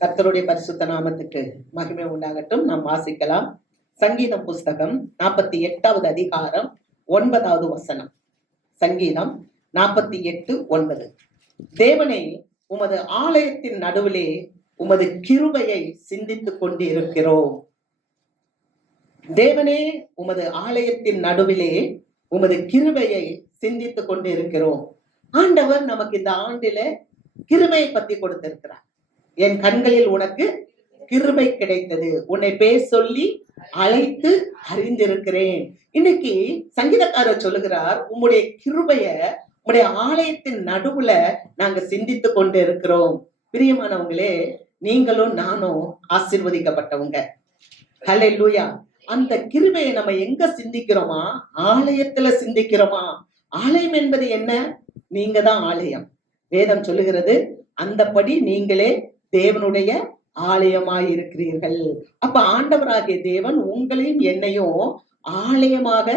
கர்த்தருடைய பரிசுத்த நாமத்துக்கு மகிமை உண்டாகட்டும். நாம் வாசிக்கலாம். சங்கீதம் புஸ்தகம் 48வது அதிகாரம் 9வது வசனம். சங்கீதம் 48:9. தேவனே, உமது ஆலயத்தின் நடுவிலே உமது கிருபையை சிந்தித்துக் கொண்டு இருக்கிறோம். தேவனே, உமது ஆலயத்தின் நடுவிலே உமது கிருபையை சிந்தித்துக் கொண்டு இருக்கிறோம். ஆண்டவர் நமக்கு இந்த ஆண்டில கிருபையை பத்தி கொடுத்திருக்கிறார். என் கண்களில் உனக்கு கிருபை கிடைத்தது, உன்னை பேர் சொல்லி அழைத்து அறிந்திருக்கிறேன். இன்னைக்கு சங்கீதக்காரர் சொல்லுகிறார், உம்முடைய கிருபைய உம்முடைய ஆலயத்தின் நடுவுல நாங்க சிந்தித்து கொண்டு இருக்கிறோம். பிரியமானவங்களே, நீங்களும் நானும் ஆசீர்வதிக்கப்பட்டவங்க. ஹல்லேலூயா. அந்த கிருபையை நம்ம எங்க சிந்திக்கிறோமா? ஆலயத்துல சிந்திக்கிறோமா? ஆலயம் என்பது என்ன? நீங்க தான் ஆலயம். வேதம் சொல்லுகிறது, அந்தபடி நீங்களே தேவனுடைய ஆலயமாய் இருக்கிறீர்கள். அப்ப ஆண்டவராகிய தேவன் உங்களையும் என்னையும் ஆலயமாக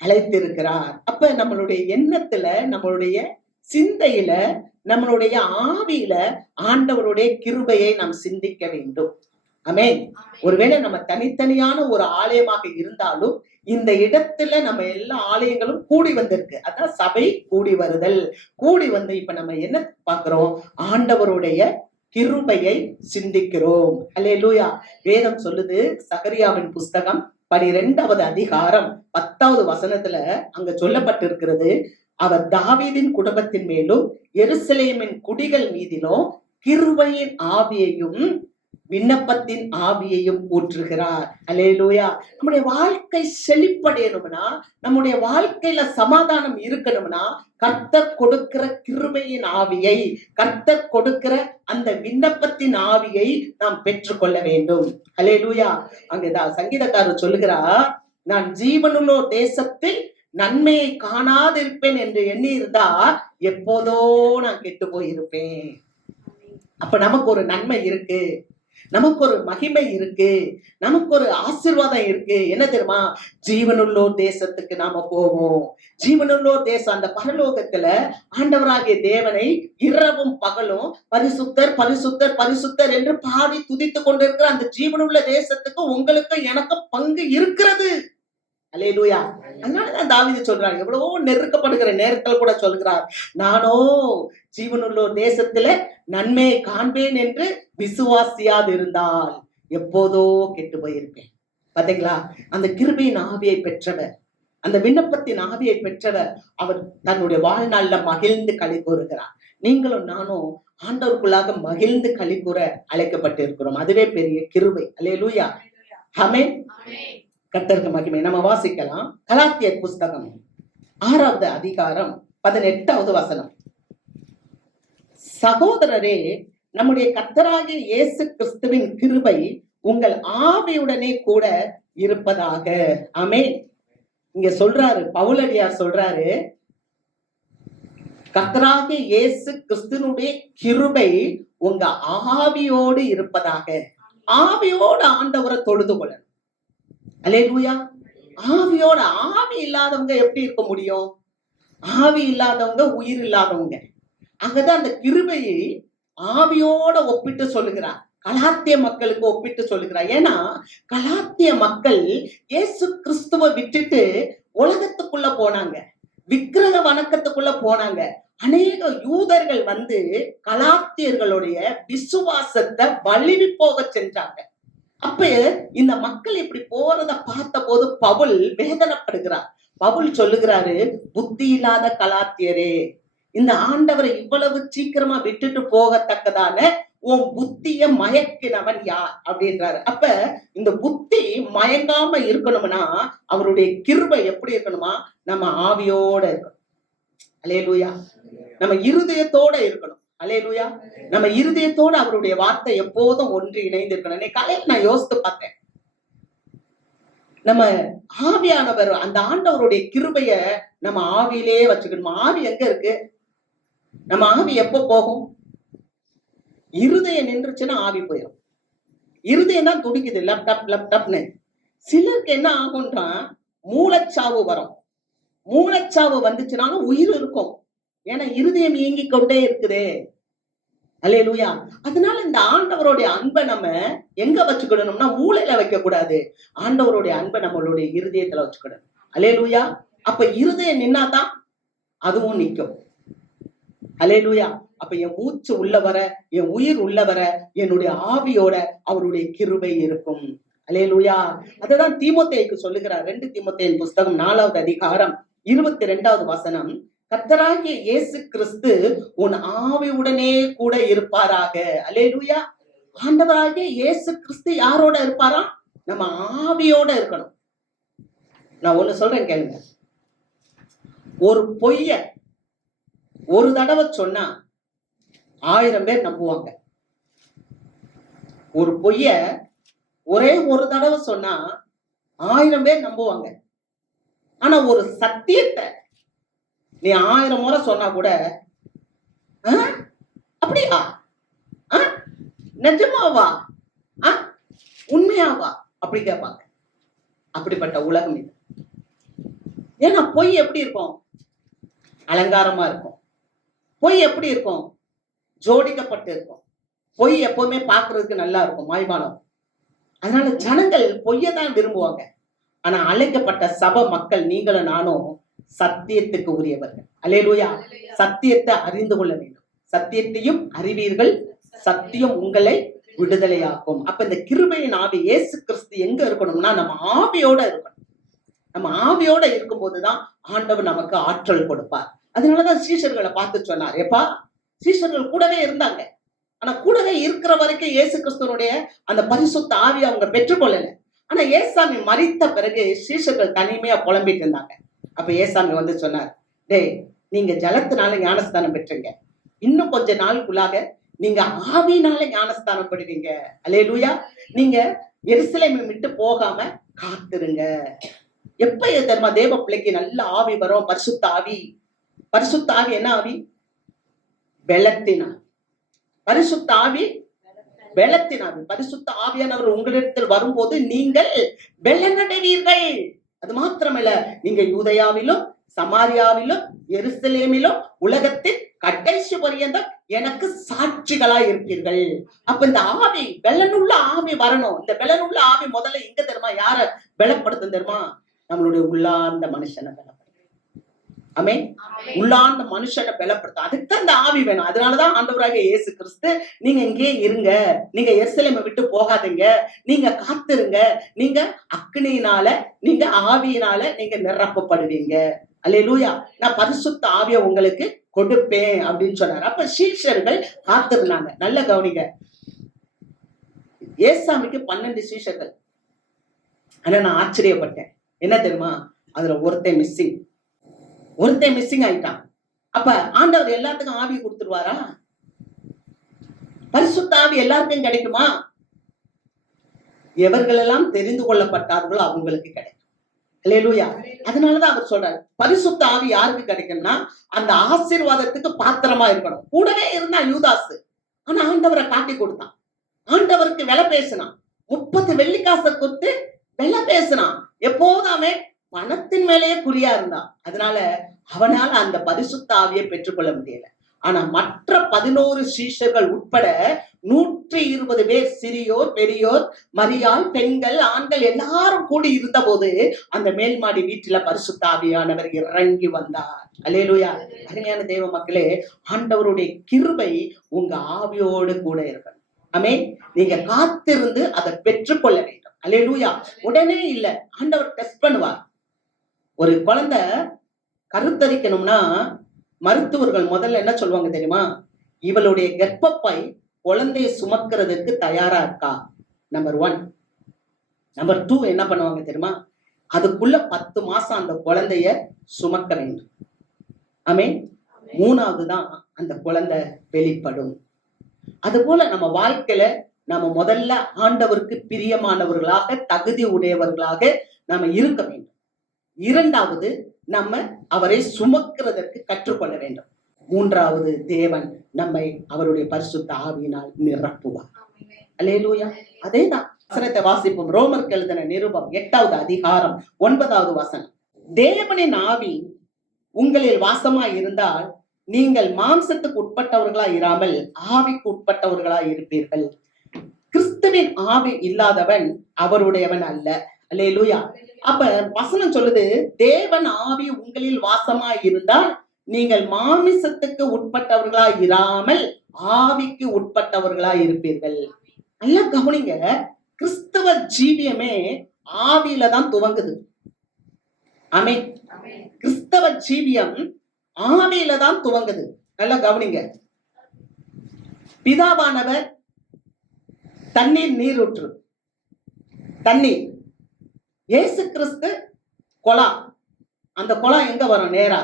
அழைத்திருக்கிறார். அப்ப நம்மளுடைய எண்ணத்துல, நம்மளுடைய சிந்தையில, நம்மளுடைய ஆவியில ஆண்டவருடைய கிருபையை நாம் சிந்திக்க வேண்டும். ஆமென். ஒருவேளை நம்ம தனித்தனியான ஒரு ஆலயமாக இருந்தாலும் இந்த இடத்துல நம்ம எல்லா ஆலயங்களும் கூடி வந்திருக்கு. அதான் சபை கூடி வருதல். கூடி வந்து இப்ப நம்ம என்ன பார்க்கிறோம்? ஆண்டவருடைய கிருபையை சிந்திக்கிறோம். அல்லேலூயா. வேதம் சொல்லுது, சகரியாவின் புஸ்தகம் 12வது அதிகாரம் 10வது வசனத்துல அங்க சொல்லப்பட்டிருக்கிறது, அவர் தாவீதின் குடும்பத்தின் மேலும் எருசலேமின் குடிகள் மீதிலும் கிருபையின் ஆவியையும் விண்ணப்பத்தின் ஆவியையும் ஊற்றுகிறார். அல்லேலூயா. நம்முடைய வாழ்க்கை செழிப்படையணும்னா, நம்முடைய வாழ்க்கையில சமாதானம் இருக்கணும்னா, கர்த்தர் கொடுக்கிற கிருபையின் ஆவியை, கர்த்தர் கொடுக்கிற அந்த விண்ணப்பத்தின் ஆவியை நாம் பெற்றுக்கொள்ள வேண்டும். அல்லேலூயா. அங்கதான் சங்கீதக்காரர் சொல்லுகிறார், நான் ஜீவனுள்ளோ தேசத்தில் நன்மையை காணாதிருப்பேன் என்று எண்ணி இருந்தா எப்போதோ நான் கெட்டு போயிருப்பேன். அப்ப நமக்கு ஒரு நன்மை இருக்கு, நமக்கு ஒரு மகிமை இருக்கு, நமக்கு ஒரு ஆசீர்வாதம் இருக்கு. என்ன தெரியுமா? ஜீவனுள்ளோர் தேசத்துக்கு நாம போவோம். ஜீவனுள்ளோர் தேசம், அந்த பரலோகத்துல ஆண்டவராகிய தேவனை இரவும் பகலும் பரிசுத்தர் பரிசுத்தர் பரிசுத்தர் என்று பாடி துதித்துக் கொண்டிருக்கிற அந்த ஜீவனுள்ள தேசத்துக்கு உங்களுக்கு எனக்கு பங்கு இருக்கிறது. அல்லேலூயா. அதனாலதான் தாவீது சொல்றாரு, எவ்வளவோ நெருக்கப்படுகிற நேரத்தில் கூட சொல்கிறார், நானோ ஜீவனுள்ளோர் தேசத்துல நன்மையை காண்பேன் என்று விசுவாசியாது இருந்தால் எப்போதோ கெட்டு போயிருப்பேன். பாத்தீங்களா? அந்த கிருபையின் ஆவியை பெற்றவர், அந்த விண்ணப்பத்தின் ஆவியை பெற்றவர், அவர் தன்னுடைய வாழ்நாள்ல மகிழ்ந்து களி கூறுகிறார். நீங்களும் நானும் ஆண்டவருக்குள்ளாக மகிழ்ந்து களி கூற அழைக்கப்பட்டு இருக்கிறோம். அதுவே பெரிய கிருபை. அல்லேலூயா. ஆமென். கர்த்தருக்கு மகிமை. நம்ம வாசிக்கலாம். கலாத்தியர் புஸ்தகம் 6வது அதிகாரம் 18வது வசனம். சகோதரரே, நம்முடைய கர்த்தராகிய இயேசு கிறிஸ்துவின் கிருபை உங்கள் ஆவியுடனே கூட இருப்பதாக. ஆமென். இங்க சொல்றாரு, பவுலடியார் சொல்றாரு, கர்த்தராகிய இயேசு கிறிஸ்துவினுடைய கிருபை உங்க ஆவியோடு இருப்பதாக. ஆவியோடு ஆண்டவரை தொழுது கொள்ளணும். அல்லேலூயா. ஆவியோட, ஆவி இல்லாதவங்க எப்படி இருக்க முடியும்? ஆவி இல்லாதவங்க உயிர் இல்லாதவங்க. அங்கதான் அந்த கிருபையை ஆவியோட ஒப்பிட்டு சொல்லுகிறார். கலாத்திய மக்களுக்கு ஒப்பிட்டு சொல்லுகிறார். ஏன்னா கலாத்திய மக்கள் இயேசு கிறிஸ்துவை விட்டுட்டு உலகத்துக்குள்ள போனாங்க, விக்கிரக வணக்கத்துக்குள்ள போனாங்க. அநேக யூதர்கள் வந்து கலாத்தியர்களுடைய விசுவாசத்தை வலிவி போக சென்றாங்க. அப்ப இந்த மக்கள் இப்படி போறத பார்த்த போது பவுல் வேதனைப்படுகிறார். பவுல் சொல்லுகிறாரு, புத்தி இல்லாத கலாத்தியரே, இந்த ஆண்டவரை இவ்வளவு சீக்கிரமா விட்டுட்டு போகத்தக்கதான உன் புத்திய மயக்கினவன் யார் அப்படின்றாரு. அப்ப இந்த புத்தி மயங்காம இருக்கணும்னா அவருடைய கிருபை எப்படி இருக்கணுமா? நம்ம ஆவியோட இருக்கணும். அல்லேலூயா. நம்ம இருதயத்தோட இருக்கணும். அல்லேலூயா. நம்ம இருதயத்தோட அவருடைய வார்த்தை எப்போதும் ஒன்று இணைந்து இருக்கணும். காலையில் நான் யோசித்து பார்த்தேன், நம்ம ஆவியானவர், அந்த ஆண்டவருடைய கிருபைய நம்ம ஆவியிலே வச்சுக்கணும். ஆவி எங்க இருக்கு? நம்ம ஆவி எப்போ போகும்? இருதயம் நின்றுச்சுன்னா ஆவி போயிடும். இருதயம் தான் துடிக்குது, லேப்டாப் லேப்டாப்னு. சிலருக்கு என்ன ஆகும்னா மூளைச்சாவு வரும். மூளைச்சாவு வந்துச்சுனாலும் உயிர் இருக்கும். ஏன்னா இருதயம் இயங்கிக் கொண்டே இருக்குதே. அல்லேலூயா. அதனால இந்த ஆண்டவருடைய அன்பை நம்ம எங்க வச்சுக்கணும்னா மூளையில வைக்க கூடாது. ஆண்டவருடைய அன்பை நம்மளுடைய இருதயத்துல வச்சுக்கணும். அல்லேலூயா. அப்ப இருதயம் நின்னாதான் அதுவும் நிக்கும். அல்லேலூயா. அப்ப என் மூச்சு உள்ள வர, என் உயிர் உள்ள வர, என்னுடைய ஆவியோட அவருடைய கிருபை இருக்கும். அல்லேலூயா. அததான் தீமோத்தேயுக்கு சொல்லுகிறார். 2 தீமோத்தேயின் புஸ்தகம் 4வது அதிகாரம் 22வது வசனம். கர்த்தராகிய இயேசு கிறிஸ்து உன் ஆவியுடனே கூட இருப்பாராக. அல்லேலூயா. ஆண்டவராகிய இயேசு கிறிஸ்து யாரோட இருப்பாரா? நம்ம ஆவியோட இருக்கணும். நான் ஒண்ணு சொல்றேன் கேளுங்க. ஒரு பொய்ய ஒரு தடவை சொன்னா 1000 பேர் நம்புவாங்க. ஒரு பொய்ய ஒரே ஒரு தடவை சொன்னா 1000 பேர் நம்புவாங்க. ஆனா ஒரு சத்தியத்தை நீ 1000 முறை சொன்னா கூட அப்படியா, நிஜமாவா, உண்மையாவா அப்படி கேட்பாங்க. அப்படிப்பட்ட உலகம் இது. ஏன்னா பொய் எப்படி இருக்கும்? அலங்காரமா இருக்கும். பொய் எப்படி இருக்கும்? ஜோடிக்கப்பட்டு இருக்கும். பொய் எப்பவுமே பார்க்கிறதுக்கு நல்லா இருக்கும், மாய்மானம். அதனால ஜனங்கள் பொய்யதான் விரும்புவாங்க. ஆனா அழைக்கப்பட்ட சபை மக்கள் நீங்களும் நானும் சத்தியத்துக்கு உரியவர்கள். அல்லேலூயா. சத்தியத்தை அறிந்து கொள்ள வேண்டும். சத்தியத்தையும் அறிவீர்கள், சத்தியம் உங்களை விடுதலையாக்கும். அப்ப இந்த கிருபையின் ஆவி இயேசு கிறிஸ்து எங்க இருக்கணும்னா நம்ம ஆவியோட இருக்கணும். நம்ம ஆவியோட இருக்கும்போதுதான் ஆண்டவர் நமக்கு ஆற்றல் கொடுப்பார். அதனாலதான் சீஷர்களை பார்த்து சொன்னார், எப்பா சீஷர்கள் கூடவே இருந்தாங்க. ஆனா கூடவே இருக்கிற வரைக்கும் இயேசு கிறிஸ்துவனுடைய அந்த பரிசுத்த ஆவியை அவங்க பெற்றுக்கொள்ளல. ஆனா ஏசாமி மரித்த பிறகு சீஷர்கள் தனிமையா புலம்பிட்டு இருந்தாங்க. அப்ப ஏசாமி வந்து சொன்னார், டேய் நீங்க ஜலத்தினால ஞானஸ்தானம் பெற்றீங்க, இன்னும் கொஞ்ச நாளுக்குள்ளாக நீங்க ஆவியினால ஞானஸ்தானம் பெறுவீங்க. அல்லேலூயா. நீங்க எருசலேமை விட்டு போகாம காத்திருங்க. எப்ப தெரியுமா தேவ பிள்ளைக்கு நல்ல ஆவி வரும்? பரிசுத்த ஆவி. பரிசுத்த ஆவி என்ன ஆவி? பெலத்தின் ஆவி. பரிசுத்த ஆவி பெலத்தின் ஆவி. பரிசுத்த ஆவியானவர் உங்களிடத்தில் வரும்போது நீங்கள் பெலனடைவீர்கள். அது மாத்திரமல்ல, நீங்க யூதயாவிலும் சமாரியாவிலும் எருசலேமிலும் உலகத்தின் கடைசி பரியந்தம் எனக்கு சாட்சிகளா இருப்பீர்கள். அப்ப இந்த ஆவி, பெலனுள்ள ஆவி வரணும். இந்த பெலனுள்ள ஆவி முதல்ல எங்க தெரியுமா யார பலப்படுத்தும் தெரியுமா? நம்மளுடைய உள்ளார்ந்த மனுஷனை பலப்படுத்தும். ஆமென். உள்ளார்ந்த மனுஷனை பலப்படுத்தும். அதுக்குதான் இந்த ஆவி வேணும். அதனாலதான் ஆண்டவராகிய இயேசு கிறிஸ்து, நீங்க இங்கே இருங்க, நீங்க எருசலேமை விட்டு போகாதீங்க, நீங்க காத்திருங்க, நீங்க அக்கினியினால, நீங்க ஆவியினால நீங்க நிரப்பப்படுவீங்க. அல்லேலூயா. நான் பரிசுத்த ஆவியை உங்களுக்கு கொடுப்பேன் அப்படின்னு சொன்னார். அப்ப சீஷர்கள் காத்திருந்தாங்க. நல்ல கவனிங்க. ஏசாமிக்கு 12 சீஷர்கள். ஆனா நான் ஆச்சரியப்பட்டேன். என்ன தெரியுமா? அதுல ஒருத்தன் மிஸ்ஸிங் ஆயிட்டான். அப்ப ஆண்டவர் எல்லாத்துக்கும் ஆவி கொடுத்துருவாரா? பரிசுத்த ஆவி எல்லாருக்கும் கிடைக்குமா? எவர்கள் எல்லாம் தெரிந்து கொள்ளப்பட்டார்களோ அவங்களுக்கு கிடைக்கும். அல்லேலூயா. அதனாலதான் அவர் சொல்றாரு, பரிசுத்த ஆவி யாருக்கு கிடைக்கும்னா அந்த ஆசீர்வாதத்துக்கு பாத்திரமா இருக்கணும். கூடவே இருந்தா யூதாசு. ஆனா ஆண்டவரை காட்டி கொடுத்தான். ஆண்டவருக்கு விலை பேசினான். 30 வெள்ளிக்காசை கொடுத்து விலை பேசினான். எப்போதாமே பணத்தின் மேலேயே குறியா இருந்தான். அதனால அவனால அந்த பரிசுத்த ஆவியை பெற்றுக்கொள்ள முடியல. ஆனா மற்ற 11 சீஷர்கள் உட்பட 120 பேர், சிறியோர் பெரியோர், மரியாள், பெண்கள், ஆண்கள் எல்லாரும் கூடி இருந்த போது அந்த மேல்மாடி வீட்டுல பரிசுத்த ஆவியானவர் இறங்கி வந்தார். அல்லேலூயா. அருமையான தேவ மக்களே, ஆண்டவருடைய கிருபை உங்க ஆவியோடு கூட இருக்கணும். ஆமென். நீங்க காத்திருந்து அதை பெற்றுக்கொள்ள வேண்டும். அல்லேலூயா. உடனே இல்ல, ஆண்டவர் டெஸ்ட் பண்ணுவார். ஒரு குழந்தை கருத்தரிக்கணும்னா மருத்துவர்கள் முதல்ல என்ன சொல்லுவாங்க தெரியுமா? இவளுடைய கர்ப்பப்பை குழந்தையை சுமக்கிறதுக்கு தயாரா இருக்கா? நம்பர் 1. நம்பர் 2 என்ன பண்ணுவாங்க தெரியுமா? அதுக்குள்ள 10 மாசம் அந்த குழந்தைய சுமக்க வேண்டும். ஆமென். 3வது தான் அந்த குழந்தை வெளிப்படும். அது போல நம்ம வாழ்க்கையில நம்ம முதல்ல ஆண்டவருக்கு பிரியமானவர்களாக, தகுதி உடையவர்களாக நாம இருக்க வேண்டும். 2வது நம்ம அவரை சுமக்கிறதற்கு கற்றுக்கொள்ள வேண்டும். 3வது தேவன் நம்மை அவருடைய பரிசுத்த ஆவியினால் நிரப்புவார். அல்லேலூயா. அதேதான் வசனத்தை வாசிப்போம். ரோமருக்கு எழுதின நிருபம் 8வது அதிகாரம் 9வது வசனம். தேவனின் ஆவி உங்களில் வாசமாய் இருந்தால் நீங்கள் மாம்சத்துக்கு உட்பட்டவர்களா இராமல் ஆவிக்கு உட்பட்டவர்களா இருப்பீர்கள். கிறிஸ்துவின் ஆவி இல்லாதவன் அவருடையவன் அல்ல. அல்லேலூயா. அப்ப வசனம் சொல்லுது, தேவன் ஆவி உங்களில் வாசமாய் இருந்தால் நீங்கள் மாமிசத்துக்கு உட்பட்டவர்களா இராமல் ஆவிக்கு உட்பட்டவர்களா இருப்பீர்கள். நல்லா கவனிங்க, கிறிஸ்தவ ஜீவியமே ஆவியில தான் துவங்குது. ஆமென். கிறிஸ்தவ ஜீவியம் ஆவியில தான் துவங்குது. நல்லா கவனிங்க. பிதாவானவர் தண்ணீர் நீரூற்று, தண்ணீர். இயேசு கிறிஸ்து கொலா. அந்த கொலா எங்க வரும்? நேரா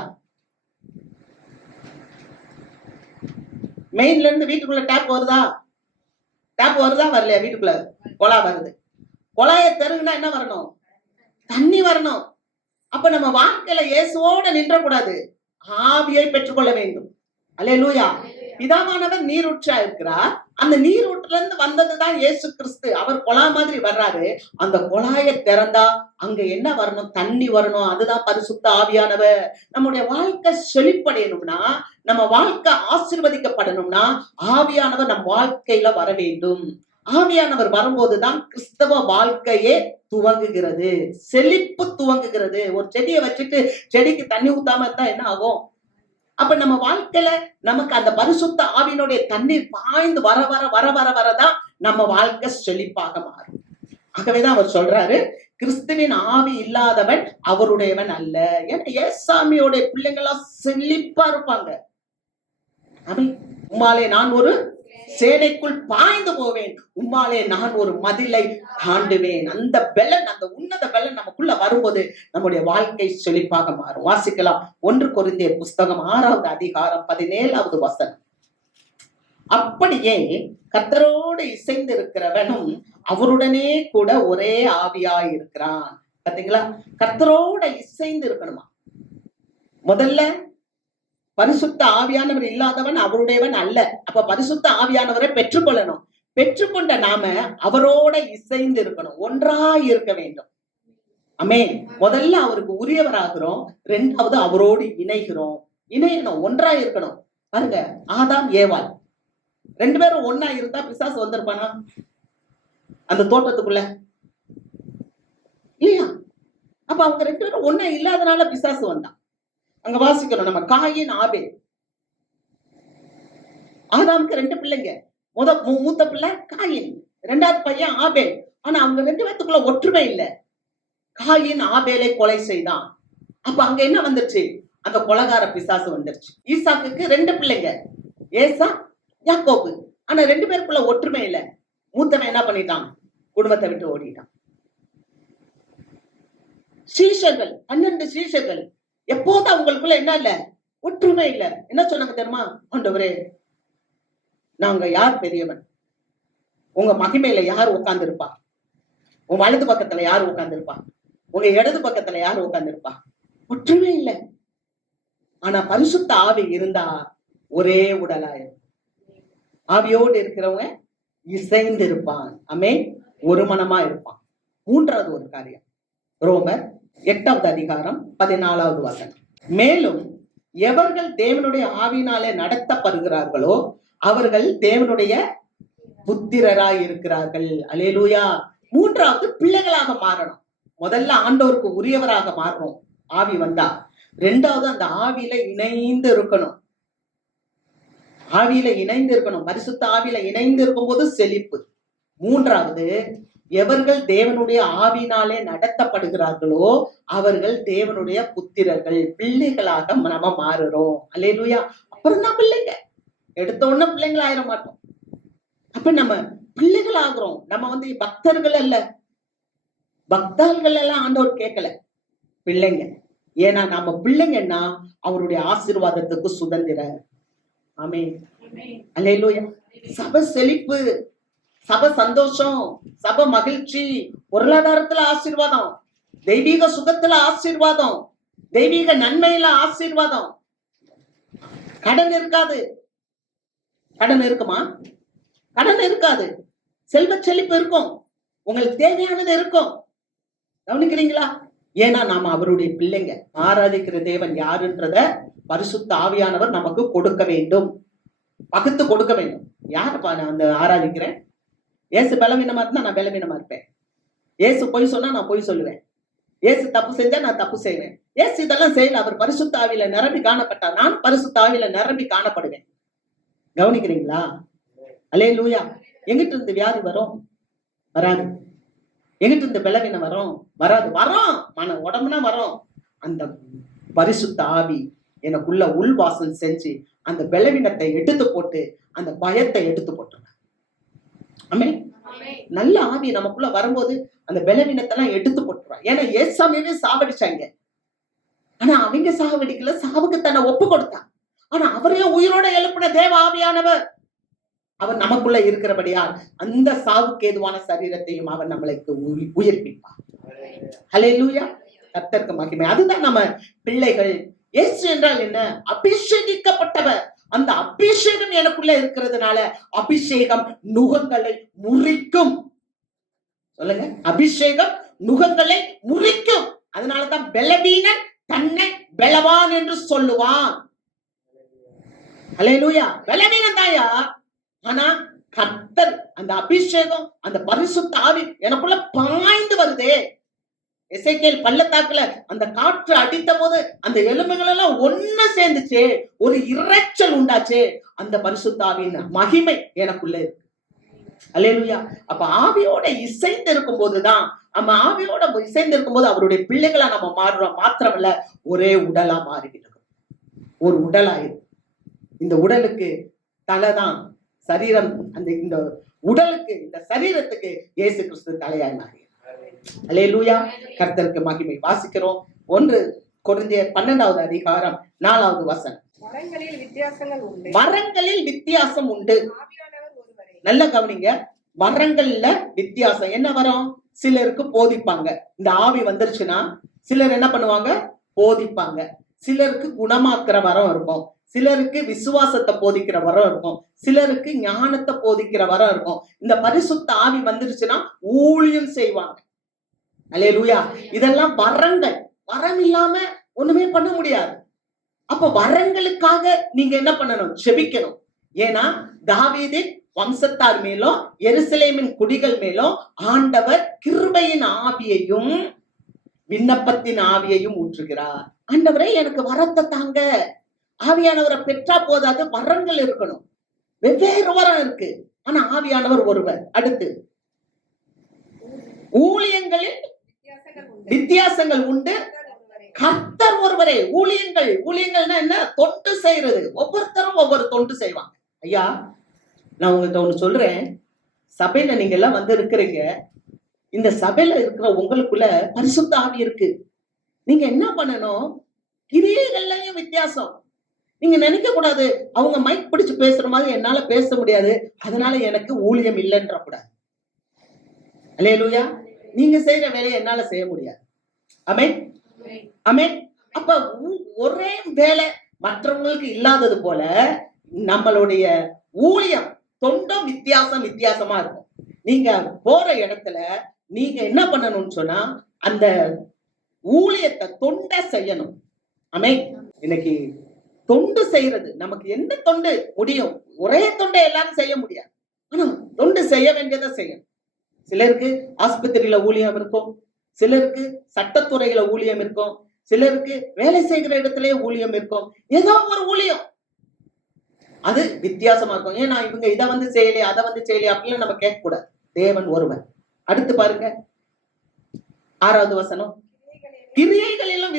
மெயின்ல இருந்து வீட்டுக்குள்ள டேப் வருதா? டேப் வருதா? வரலையா? வீட்டுக்குள்ள கொலா வருது. கொலாயை தெருகுனா என்ன வரணும்? தண்ணி வரணும். அப்ப நம்ம வாழ்க்கையில இயேசுவோட நின்றக்கூடாது, ஆவியை பெற்றுக்கொள்ள வேண்டும். அல்லேலூயா. பிதாவானவர் நீரூற்றா இருக்கிறார். அந்த நீரூற்றுல இருந்து வந்ததுதான் இயேசு கிறிஸ்து. அவர் கொலா மாதிரி வர்றாரு. அந்த கொலாயை திறந்தா அங்க என்ன வரணும்? தண்ணி வரணும். அதுதான் பரிசுத்த ஆவியானவர். நம்முடைய வாழ்க்கை செழிப்படையணும்னா, நம்ம வாழ்க்கை ஆசீர்வதிக்கப்படணும்னா ஆவியானவர் நம் வாழ்க்கையில வர வேண்டும். ஆவியானவர் வரும்போதுதான் கிறிஸ்தவ வாழ்க்கையே துவங்குகிறது, செழிப்பு துவங்குகிறது. ஒரு செடியை வச்சுட்டு செடிக்கு தண்ணி ஊத்தாம இருந்தா என்ன ஆகும்? அப்ப நம்ம வாழ்க்கையில நமக்கு அந்த பரிசுத்த ஆவியினுடைய தண்ணீர் பாய்ந்து வர வர வர வர வரதான் நம்ம வாழ்க்கை செழிப்பாக மாறும். ஆகவேதான் அவர் சொல்றாரு, கிறிஸ்துவின் ஆவி இல்லாதவன் அவருடையவன் அல்ல. ஏன்னா ஏசாமியோட பிள்ளைங்கெல்லாம் செழிப்பா இருப்பாங்க. உம்மாலே நான் ஒரு சேனைக்குள் பாய்ந்து போவேன், உம்மாலே நான் ஒரு மதிலை தாண்டுவேன். அந்த பெலன், அந்த உன்னத பெலன் நமக்குள்ள வரும்போது நம்முடைய வாழ்க்கை செழிப்பாக மாறும். வாசிக்கலாம் 1 கொரிந்தியர் புஸ்தகம் 6வது அதிகாரம் 17வது வசனம். அப்படியே கர்த்தரோடு இசைந்து இருக்கிறவனும் அவருடனே கூட ஒரே ஆவியாய் இருக்கிறான். பாத்தீங்களா? கர்த்தரோட இசைந்து இருக்கணுமா? முதல்ல பரிசுத்த ஆவியானவர் இல்லாதவன் அவருடையவன் அல்ல. அப்ப பரிசுத்த ஆவியானவரை பெற்றுக்கொள்ளணும். பெற்றுக்கொண்ட நாம அவரோட இசைந்து இருக்கணும், ஒன்றாய் இருக்க வேண்டும். ஆமென். முதல்ல அவருக்கு உரியவராகிறோம், 2வது அவரோடு இணைகிறோம். இணையணும், ஒன்றாய் இருக்கணும். பாருங்க, ஆதாம் ஏவாள் 2 பேரும் ஒன்னா இருந்தா பிசாசு வந்திருப்பானா அந்த தோட்டத்துக்குள்ள? இல்லையா? அப்ப அவங்க 2 பேரும் ஒன்னா இல்லாதனால பிசாசு வந்தான். அங்க வாசிக்கிறோம் நம்ம, காயின் ஆபேல். ஆதாமுக்கு 2 பிள்ளைங்க. மூத்த பிள்ளை காயின், 2வது பையன் ஆபேல். ஆனா அவங்க 2 பேத்துக்குள்ள ஒற்றுமை இல்ல. காயின் ஆபேலை கொலை செய்தான். அப்ப அங்க என்ன வந்துருச்சு? அந்த கொலைகார பிசாசு வந்துருச்சு. ஈசாக்குக்கு 2 பிள்ளைங்க, ஏசா யாக்கோபு. ஆனா 2 பேருக்குள்ள ஒற்றுமை இல்ல. மூத்தவன் என்ன பண்ணிட்டான்? குடும்பத்தை விட்டு ஓடிட்டான். சீஷர்கள் 12 சீஷர்கள், எப்போதும் அவங்களுக்குள்ள என்ன இல்ல? ஒற்றுமை இல்ல. என்ன சொன்னாங்க தெரியுமா? ஆண்டவரே, நாங்க யார் பெரியவன்? உங்க மகிமையில யார் உட்கார்ந்து இருப்பா? உங்க வலது பக்கத்துல யார் உட்கார்ந்து இருப்பா? உங்க இடது பக்கத்துல யார் உட்கார்ந்து இருப்பா? ஒற்றுமை இல்ல. ஆனா பரிசுத்த ஆவி இருந்தா ஒரே உடலாயிரும். ஆவியோடு இருக்கிறவங்க இசைந்து இருப்பான். ஆமென். ஒரு மனமா இருப்பான். 3வது ஒரு காரியம், ரோமர் 8வது அதிகாரம் 14வது வசனம். மேலும் எவர்கள் தேவனுடைய ஆவியினாலே நடத்தப்படுகிறார்களோ அவர்கள் தேவனுடைய புத்திரராய் இருக்கிறார்கள். அல்லேலூயா. 3வது பிள்ளைகளாக மாறணும். முதல்ல ஆண்டவருக்கு உரியவராக மாறணும் ஆவி வந்தா. 2வது அந்த ஆவியில இணைந்து இருக்கணும். ஆவியில இணைந்து இருக்கணும். பரிசுத்த ஆவியில இணைந்து இருக்கும் போது செழிப்பு. 3வது, எவர்கள் தேவனுடைய ஆவியினாலே நடத்தப்படுகிறார்களோ அவர்கள் தேவனுடைய புத்திரர்கள், பிள்ளைகளாக நம்ம மாறுறோம். அல்லேலூயா. அப்புறம் தான் பிள்ளைங்க. எடுத்த உடனே பிள்ளைகள் ஆயிட மாட்டோம். அப்ப நம்ம பிள்ளைகள் ஆகிறோம். நம்ம பக்தர்கள் அல்ல. பக்தர்கள் எல்லாம் ஆண்டவர் கேட்கல, பிள்ளைங்க. ஏன்னா நம்ம பிள்ளைங்கன்னா அவருடைய ஆசீர்வாதத்துக்கு சுதந்திரம். ஆமென். அல்லேலூயா. சபை செழிப்பு, சபை சந்தோஷம், சபை மகிழ்ச்சி, பொருளாதாரத்துல ஆசீர்வாதம், தெய்வீக சுகத்துல ஆசீர்வாதம், தெய்வீக நன்மையில ஆசீர்வாதம். கடன் இருக்காது. கடன் இருக்குமா? கடன் இருக்காது. செல்வ செழிப்பு இருக்கும். உங்களுக்கு தேவையானது இருக்கும். கவனிக்கிறீங்களா? ஏன்னா நாம அவருடைய பிள்ளைங்க. ஆராதிக்கிற தேவன் யாருன்றத பரிசுத்த ஆவியானவர் நமக்கு கொடுக்க வேண்டும், பகுத்து கொடுக்க வேண்டும். யாருப்பா நான் அந்த ஆராதிக்கிறேன்? ஏசு பலவீனமா இருந்தா நான் பலவீனமா இருப்பேன். ஏசு பொய் சொன்னா நான் பொய் சொல்லுவேன். ஏசு தப்பு செஞ்சா நான் தப்பு செய்வேன். ஏசு இதெல்லாம் செய்யல. அவர் பரிசுத்த ஆவியில நிரம்பி காணப்பட்டார். நான் பரிசுத்த ஆவியில நிரம்பி காணப்படுவேன். கவனிக்கிறீங்களா? அல்லேலூயா. எங்கிட்ட இருந்து வியாதி வரும்? வராது. எங்கிட்ட இருந்து பலவீனம் வரும்? வராது. வரும், மன உடம்புனா வரும். அந்த பரிசுத்த ஆவி எனக்குள்ள உள்வாசம் செஞ்சு அந்த பலவீனத்தை எடுத்து போட்டு அந்த பயத்தை எடுத்து போட்டுருவேன். ஆமென். நல்ல ஆவி நமக்குள்ள வரும்போது அந்த பலவீனத்தெல்லாம் எடுத்து போட்டுருவான். ஏன்னா ஏசாமியவே சாவடிச்சாங்க. ஆனா அவங்க சாவடிக்கல, சாவுக்கு தன்னை ஒப்பு கொடுத்தான். ஆனா அவரையும் உயிரோட எழுப்பின தேவ ஆவியானவர் அவர் நமக்குள்ள இருக்கிறபடியால் அந்த சாவுக்கு ஏதுவான சரீரத்தையும் அவர் நம்மளுக்கு உயிர்ப்பிப்பார். ஹல்லேலூயா. கர்த்தருக்கு மகிமை. அதுதான் நம்ம பிள்ளைகள். இயேசு என்றால் என்ன? அபிஷேகிக்கப்பட்டவர். அந்த அபிஷேகம் எனக்குள்ள இருக்கிறதுனால அபிஷேகம் நுகங்களை முறிக்கும். சொல்லுங்க, அபிஷேகம் நுகங்களை முறிக்கும். அதனாலதான் பலவீனன் தன்னை பலவான் என்று சொல்லுவான். அல்லேலூயா. பலவீனம் தாயா, ஆனா கர்த்தர் அந்த அபிஷேகம் அந்த பரிசுத்த ஆவி எனக்குள்ள பாய்ந்து வருதே. எசேக்கியேல் பள்ளத்தாக்குல அந்த காற்று அடித்த போது அந்த எலும்புகள் எல்லாம் ஒண்ணு சேர்ந்துச்சு, ஒரு இரைச்சல் உண்டாச்சு. அந்த பரிசுத்த ஆவியின் மகிமை எனக்குள்ள இருக்கு. அல்லேலூயா. அப்ப ஆவியோட இசைந்து இருக்கும் போதுதான், நம்ம ஆவியோட இசைந்து இருக்கும் போது அவருடைய பிள்ளைகளா நம்ம மாறுறோம். மாத்திரமல்ல, ஒரே உடலா மாறிவிடும். ஒரு உடலாயிரும். இந்த உடலுக்கு தலைதான் சரீரம். அந்த இந்த உடலுக்கு, இந்த சரீரத்துக்கு இயேசு கிறிஸ்து தலையாய் மாறி. அல்லேலூயா. கர்த்தருக்கு மகிமை. வாசிக்கிறோம் 1 கொரிந்தியர் 12வது அதிகாரம் 4வது வசனம். வரங்களில் வித்தியாசங்கள் உண்டு. வரங்களில் வித்தியாசம் உண்டு. நல்ல கவனிங்க. வரங்கள்ல வித்தியாசம். என்ன வரும்? சிலருக்கு போதிப்பாங்க. இந்த ஆவி வந்துருச்சுன்னா சிலர் என்ன பண்ணுவாங்க? போதிப்பாங்க. சிலருக்கு குணமாக்குற வரம் இருக்கும். சிலருக்கு விசுவாசத்தை போதிக்கிற வரம் இருக்கும். சிலருக்கு ஞானத்தை போதிக்கிற வரம் இருக்கும். இந்த பரிசுத்த ஆவி வந்துருச்சுன்னா ஊழியம் செய்வாங்க. அல்லேலூயா. இதெல்லாம் வரங்கள். வரம் இல்லாம ஒண்ணுமே பண்ண முடியாது. அப்ப வரங்களுக்காக நீங்க என்ன பண்ணணும்? ஜெபிக்கணும். ஏன்னா தாவீதின் வம்சத்தார் மேலும் எருசலேமின் குடிகள் மேலும் ஆண்டவர் கிருபையின் ஆவியையும் விண்ணப்பத்தின் ஆவியையும் ஊற்றுகிறார். ஆண்டவரே எனக்கு வரத்தை தாங்க. ஆவியானவரை பெற்றா போதாது, வரங்கள் இருக்கணும். வெவ்வேறு வரம் இருக்கு, ஆனா ஆவியானவர் ஒருவர். அடுத்து ஊழியங்களில் வித்தியாசங்கள் உண்டு, கர்த்தர் ஒருவரே. ஊழியங்கள், ஊழியங்கள்னா என்ன? தொண்டு செய்யறது. ஒவ்வொருத்தரும் ஒவ்வொரு தொண்டு செய்வாங்க. ஐயா, நான் உங்கள்கிட்ட ஒண்ணு சொல்றேன். சபையில நீங்க எல்லாம் வந்து இருக்கிறீங்க. இந்த சபையில இருக்கிற உங்களுக்குள்ள பரிசுத்த ஆவி இருக்கு. நீங்க என்ன பண்ணணும்? கிரியைகள்லயும் வித்தியாசம். நீங்க நினைக்க கூடாது, அவங்க மைக் பிடிச்சு பேசுற மாதிரி என்னால பேச முடியாது, அதனால எனக்கு ஊழியம் இல்லைன்ற கூடாது. அல்லேலூயா. நீங்க செய்யற வேலையை என்னால செய்ய முடியாது. ஆமென், ஆமென். அப்ப ஒரே வேலை மற்றவங்களுக்கு இல்லாதது போல நம்மளுடைய ஊழியம் தொண்டும் வித்தியாசமா இருக்கும். நீங்க போற இடத்துல நீங்க என்ன பண்ணணும்னு சொன்னா அந்த ஊழியத்தை தொண்டை செய்யணும். ஆமென். இன்னைக்கு தொண்டு செய்யறது, நமக்கு எந்த தொண்டு முடியும்? ஒரே தொண்டை எல்லாரும் செய்ய முடியாது. ஆனா தொண்டு செய்ய வேண்டியதை செய்யணும். சிலருக்கு ஆஸ்பத்திரியில ஊழியம் இருக்கும், சிலருக்கு சட்டத்துறையில ஊழியம் இருக்கும், சிலருக்கு வேலை செய்கிற இடத்திலேயே ஊழியம் இருக்கும். ஏதோ ஒரு ஊழியம் அது வித்தியாசமா இருக்கும். ஏன்னா இவங்க இதை வந்து செய்யலையே, அதை வந்து செய்யலையே அப்படின்னு நம்ம கேட்க கூடாது. தேவன் ஒருவன். அடுத்து பாருங்க 6வது வசனம். கிரியைகளிலும்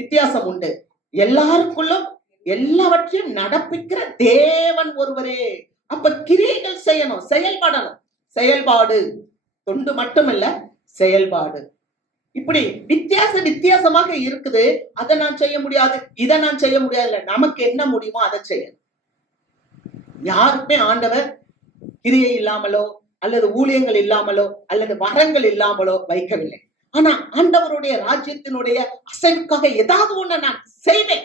வித்தியாசம் உண்டு, எல்லாருக்குள்ளும் எல்லாவற்றையும் நடப்பிக்கிற தேவன் ஒருவரே. அப்ப கிரியைகள் செய்யணும், செயல்படணும். செயல்பாடு, தொண்டு மட்டுமல்ல, செயல்பாடு. இப்படி வித்தியாசமாக இருக்குது. அதை நான் செய்ய முடியாது, இதை நான் செய்ய முடியாது. நமக்கு என்ன முடியுமோ அதை செய்யணும். யாருக்குமே ஆண்டவர் கிரியை இல்லாமலோ அல்லது ஊழியங்கள் இல்லாமலோ அல்லது வரங்கள் இல்லாமலோ வைக்கவில்லை. ஆனா ஆண்டவருடைய ராஜ்யத்தினுடைய அசைவுக்காக ஏதாவது ஒண்ணு நான் செய்வேன்.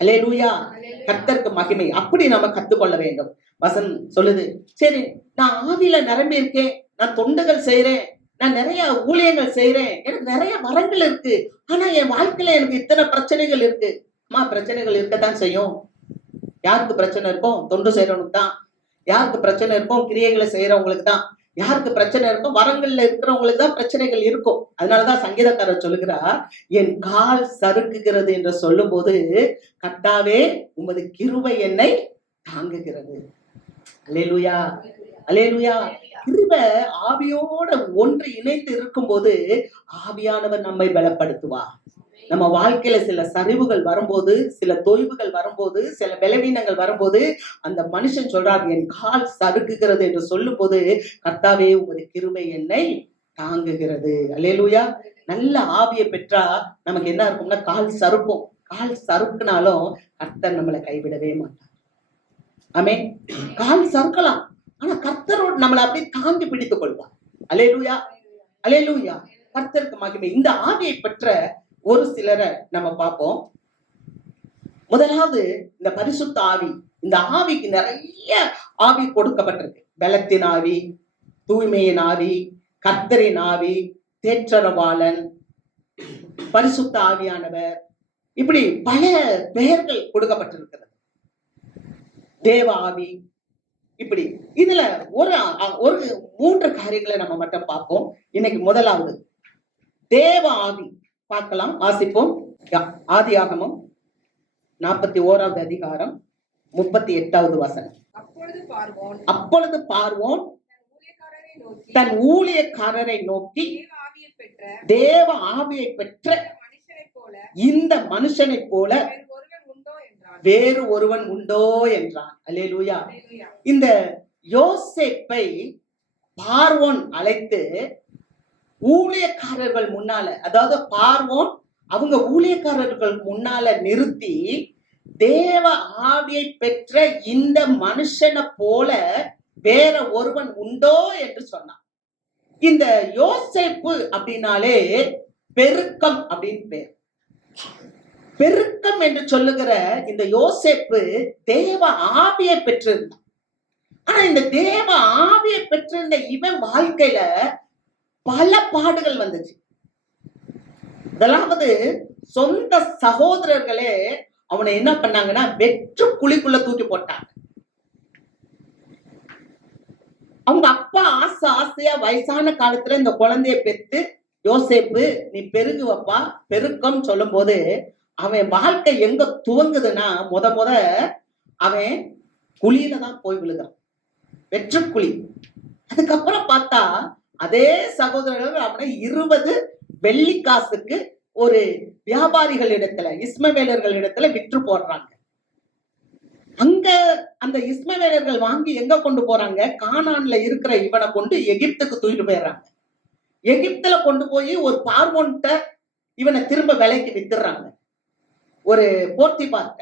அல்லேலூயா. கர்த்தருக்கு மகிமை. அப்படி நம்ம கத்துக்கொள்ள வேண்டும். வசனம் சொல்லுது, சரி நான் ஆவியில நிரம்பி இருக்கேன், நான் தொண்டுகள் செய்யறேன், நான் நிறைய ஊழியங்கள் செய்யறேன், எனக்கு நிறைய வரங்கள் இருக்கு, ஆனா என் வாழ்க்கையில எனக்கு இத்தனை பிரச்சனைகள் இருக்கு. பிரச்சனைகள் இருக்கத்தான் செய்யும். யாருக்கு பிரச்சனை இருக்கும்? தொண்டு செய்யறவனுக்கு தான். யாருக்கு பிரச்சனை இருக்கும்? கிரியைகளை செய்யறவங்களுக்கு தான். யாருக்கு பிரச்சனை இருக்கும்? வரங்கள்ல இருக்கிறவங்களுக்கு தான் பிரச்சனைகள் இருக்கும். அதனாலதான் சங்கீதக்காரர் சொல்லுகிறார், என் கால் சறுக்குகிறது என்று சொல்லும் போது, கர்த்தாவே உமது கிருபை என்னை தாங்குகிறது. அல்லேலூயா, அல்லேலூயா. கிருபை ஆவியோட ஒன்று இணைந்து இருக்கும்போது ஆவியானவர் நம்மை பலப்படுத்துவார். நம்ம வாழ்க்கையில சில சரிவுகள் வரும்போது, சில தொய்வுகள் வரும்போது, சில பலவீனங்கள் வரும்போது, அந்த மனுஷன் சொல்றார், என் கால் சறுக்குகிறது என்று சொல்லும் போது, கர்த்தாவே உமது கிருபை என்னை தாங்குகிறது. அல்லேலூயா. நல்ல ஆவியை பெற்றா நமக்கு என்ன இருக்கும்னா கால் சறுக்கும். கால் சறுக்குனாலும் கர்த்தர் நம்மளை கைவிடவே மாட்டார். ஆமென். கால் சறுக்கலாம், ஆனா கர்த்தரோடு நம்மளை அப்படியே தாங்கி பிடித்துக் கொள்வார். அல்லேலூயா, அல்லேலூயா. கர்த்தருக்கு மகிமை. இந்த ஆவியை பெற்ற ஒரு சிலரை நம்ம பார்ப்போம். முதலாவது இந்த பரிசுத்த ஆவி. இந்த ஆவிக்கு நிறைய ஆவி கொடுக்கப்பட்டிருக்கு. பலத்தின் ஆவி, தூய்மையின் ஆவி, கர்த்தரின் ஆவி, தேற்றரவாளன், பரிசுத்த ஆவியானவர், இப்படி பல பெயர்கள் கொடுக்கப்பட்டிருக்கிறது. தேவ ஆவி, இப்படி. இதுல ஒரு 3 காரியங்களை நம்ம மட்டும் பார்ப்போம் இன்னைக்கு. முதலாவது தேவ ஆவி பார்க்கலாம். வாசிப்போம். ஆதியாகமம் 41வது அதிகாரம் 38வது வசனம். அப்பொழுது பார்வோன் தன் ஊழியக்காரரை நோக்கி, தேவ ஆவியை பெற்ற இந்த மனுஷனை போல வேறு ஒருவன் உண்டோ என்றான். அல்லேலூயா. இந்த யோசேப்பை பார்வோன் அழைத்து ஊழியக்காரர்கள் முன்னால, அதாவது பார்வோன் அவங்க ஊழியக்காரர்கள் முன்னால நிறுத்தி, தேவ ஆவியை பெற்ற இந்த மனுஷனை போல வேற ஒருவன் உண்டோ என்று சொன்னான். இந்த யோசேப்பு அப்படின்னாலே பெருக்கம் அப்படின்னு பேர். பெருக்கம் என்று சொல்லுகிற இந்த யோசேப்பு தேவ ஆவியை பெற்றிருந்தான். ஆனா இந்த தேவ ஆவியை பெற்றிருந்த இவன் வாழ்க்கையில பல பாடுகள் வந்துச்சு. முதலாவது சொந்த சகோதரர்களே அவனை என்ன பண்ணாங்கன்னா வெற்று குழிக்குள்ள தூக்கி போட்டாங்க. அவங்க அப்பா ஆசையா வயசான காலத்துல இந்த குழந்தைய பெற்று, யோசேப்பு நீ பெருகுவப்பா, பெருக்கம் சொல்லும் போது அவன் வாழ்க்கை எங்க துவங்குதுன்னா முத அவன் குழியில தான் போய் விழுகிறான், வெற்று குழி. அதுக்கப்புறம் பார்த்தா அதே சகோதரர்கள் அவனை 20 வெள்ளிக்காசுக்கு ஒரு வியாபாரிகள் இடத்துல, இஸ்மவேலர்கள் இடத்துல விற்று போடுறாங்க. அங்க அந்த இஸ்மவேலர்கள் வாங்கி எங்க கொண்டு போறாங்க? கானான்ல இருக்கிற இவனை கொண்டு எகிப்துக்கு தூக்கிட்டு போயிடுறாங்க. எகிப்துல கொண்டு போய் ஒரு பார்வோன்ட்ட இவனை திரும்ப விலைக்கு வித்துறாங்க, ஒரு போர்த்திபார்ட்ட.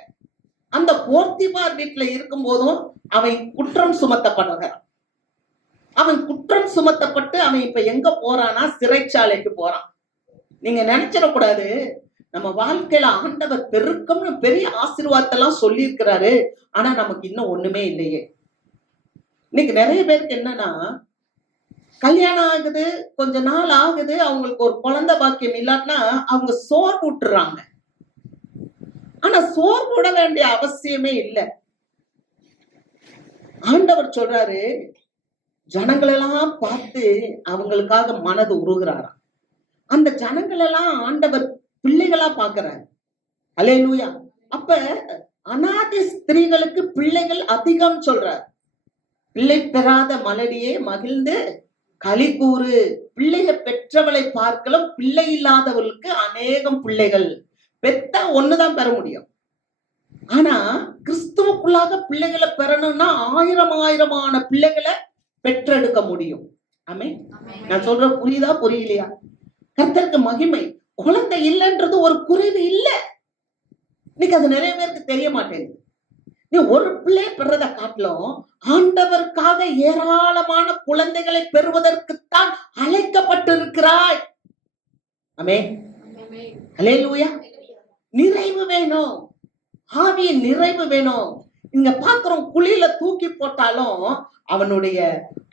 அந்த போர்த்திபார் வீட்டுல இருக்கும் போதும் அவன் குற்றம் சுமத்தப்படுகிறான். அவன் குற்றம் சுமத்தப்பட்டு அவன் இப்ப எங்க போறானா? சிறைச்சாலைக்கு போறான். நீங்க நினைச்சிடக்கூடாது, நம்ம வாழ்க்கையில ஆண்டவர் பெருக்கம்னு பெரிய ஆசீர்வாதத்தெல்லாம் சொல்லி இருக்கிறாரு, ஆனா நமக்கு இன்னும் ஒண்ணுமே இல்லையே. இன்னைக்கு நிறைய பேருக்கு என்னன்னா, கல்யாணம் ஆகுது, கொஞ்ச நாள் ஆகுது, அவங்களுக்கு ஒரு குழந்தை பாக்கியம் இல்லாட்டினா அவங்க சோர்வு விட்டுறாங்க. ஆனா சோர்வு விட வேண்டிய அவசியமே இல்லை. ஆண்டவர் சொல்றாரு, ஜனங்களெல்லாம் பார்த்து அவங்களுக்காக மனது உருகிறாராம். அந்த ஜனங்களெல்லாம் ஆண்டவர் பிள்ளைகளா பாக்குறாரு. அல்லேலூயா. அப்ப அநாதை ஸ்திரீகளுக்கு பிள்ளைகள் அதிகம் சொல்றார். பிள்ளை பெறாத மலடியே மகிழ்ந்து களி கூறு, பிள்ளைய பெற்றவளை பார்க்கலாம் பிள்ளை இல்லாதவர்களுக்கு அநேகம் பிள்ளைகள். பெத்தா ஒண்ணுதான் பெற முடியும். ஆனா கிறிஸ்துவுக்குள்ளாக பிள்ளைகளை பெறணும்னா ஆயிரமான பிள்ளைகளை பெற்றெடுக்க முடியும். ஆமென். நான் சொல்ற புரியுதா புரியலையா? கர்த்தருக்கு மகிமை. குழந்தை இல்லைன்றது ஒரு குறைவு இல்லை. இன்னைக்கு அது நிறைய பேருக்கு தெரிய மாட்டேங்குது. நீ ஒரு பிள்ளை பெறத காட்டிலும் ஆண்டவருக்காக ஏராளமான குழந்தைகளை பெறுவதற்குத்தான் அழைக்கப்பட்டிருக்கிறாய். ஆமென். அல்லேலூயா. நிறைவு வேணும், ஆவியின் நிறைவு வேணும். இங்க பாக்குறோம், குழியில தூக்கி போட்டாலும் அவனுடைய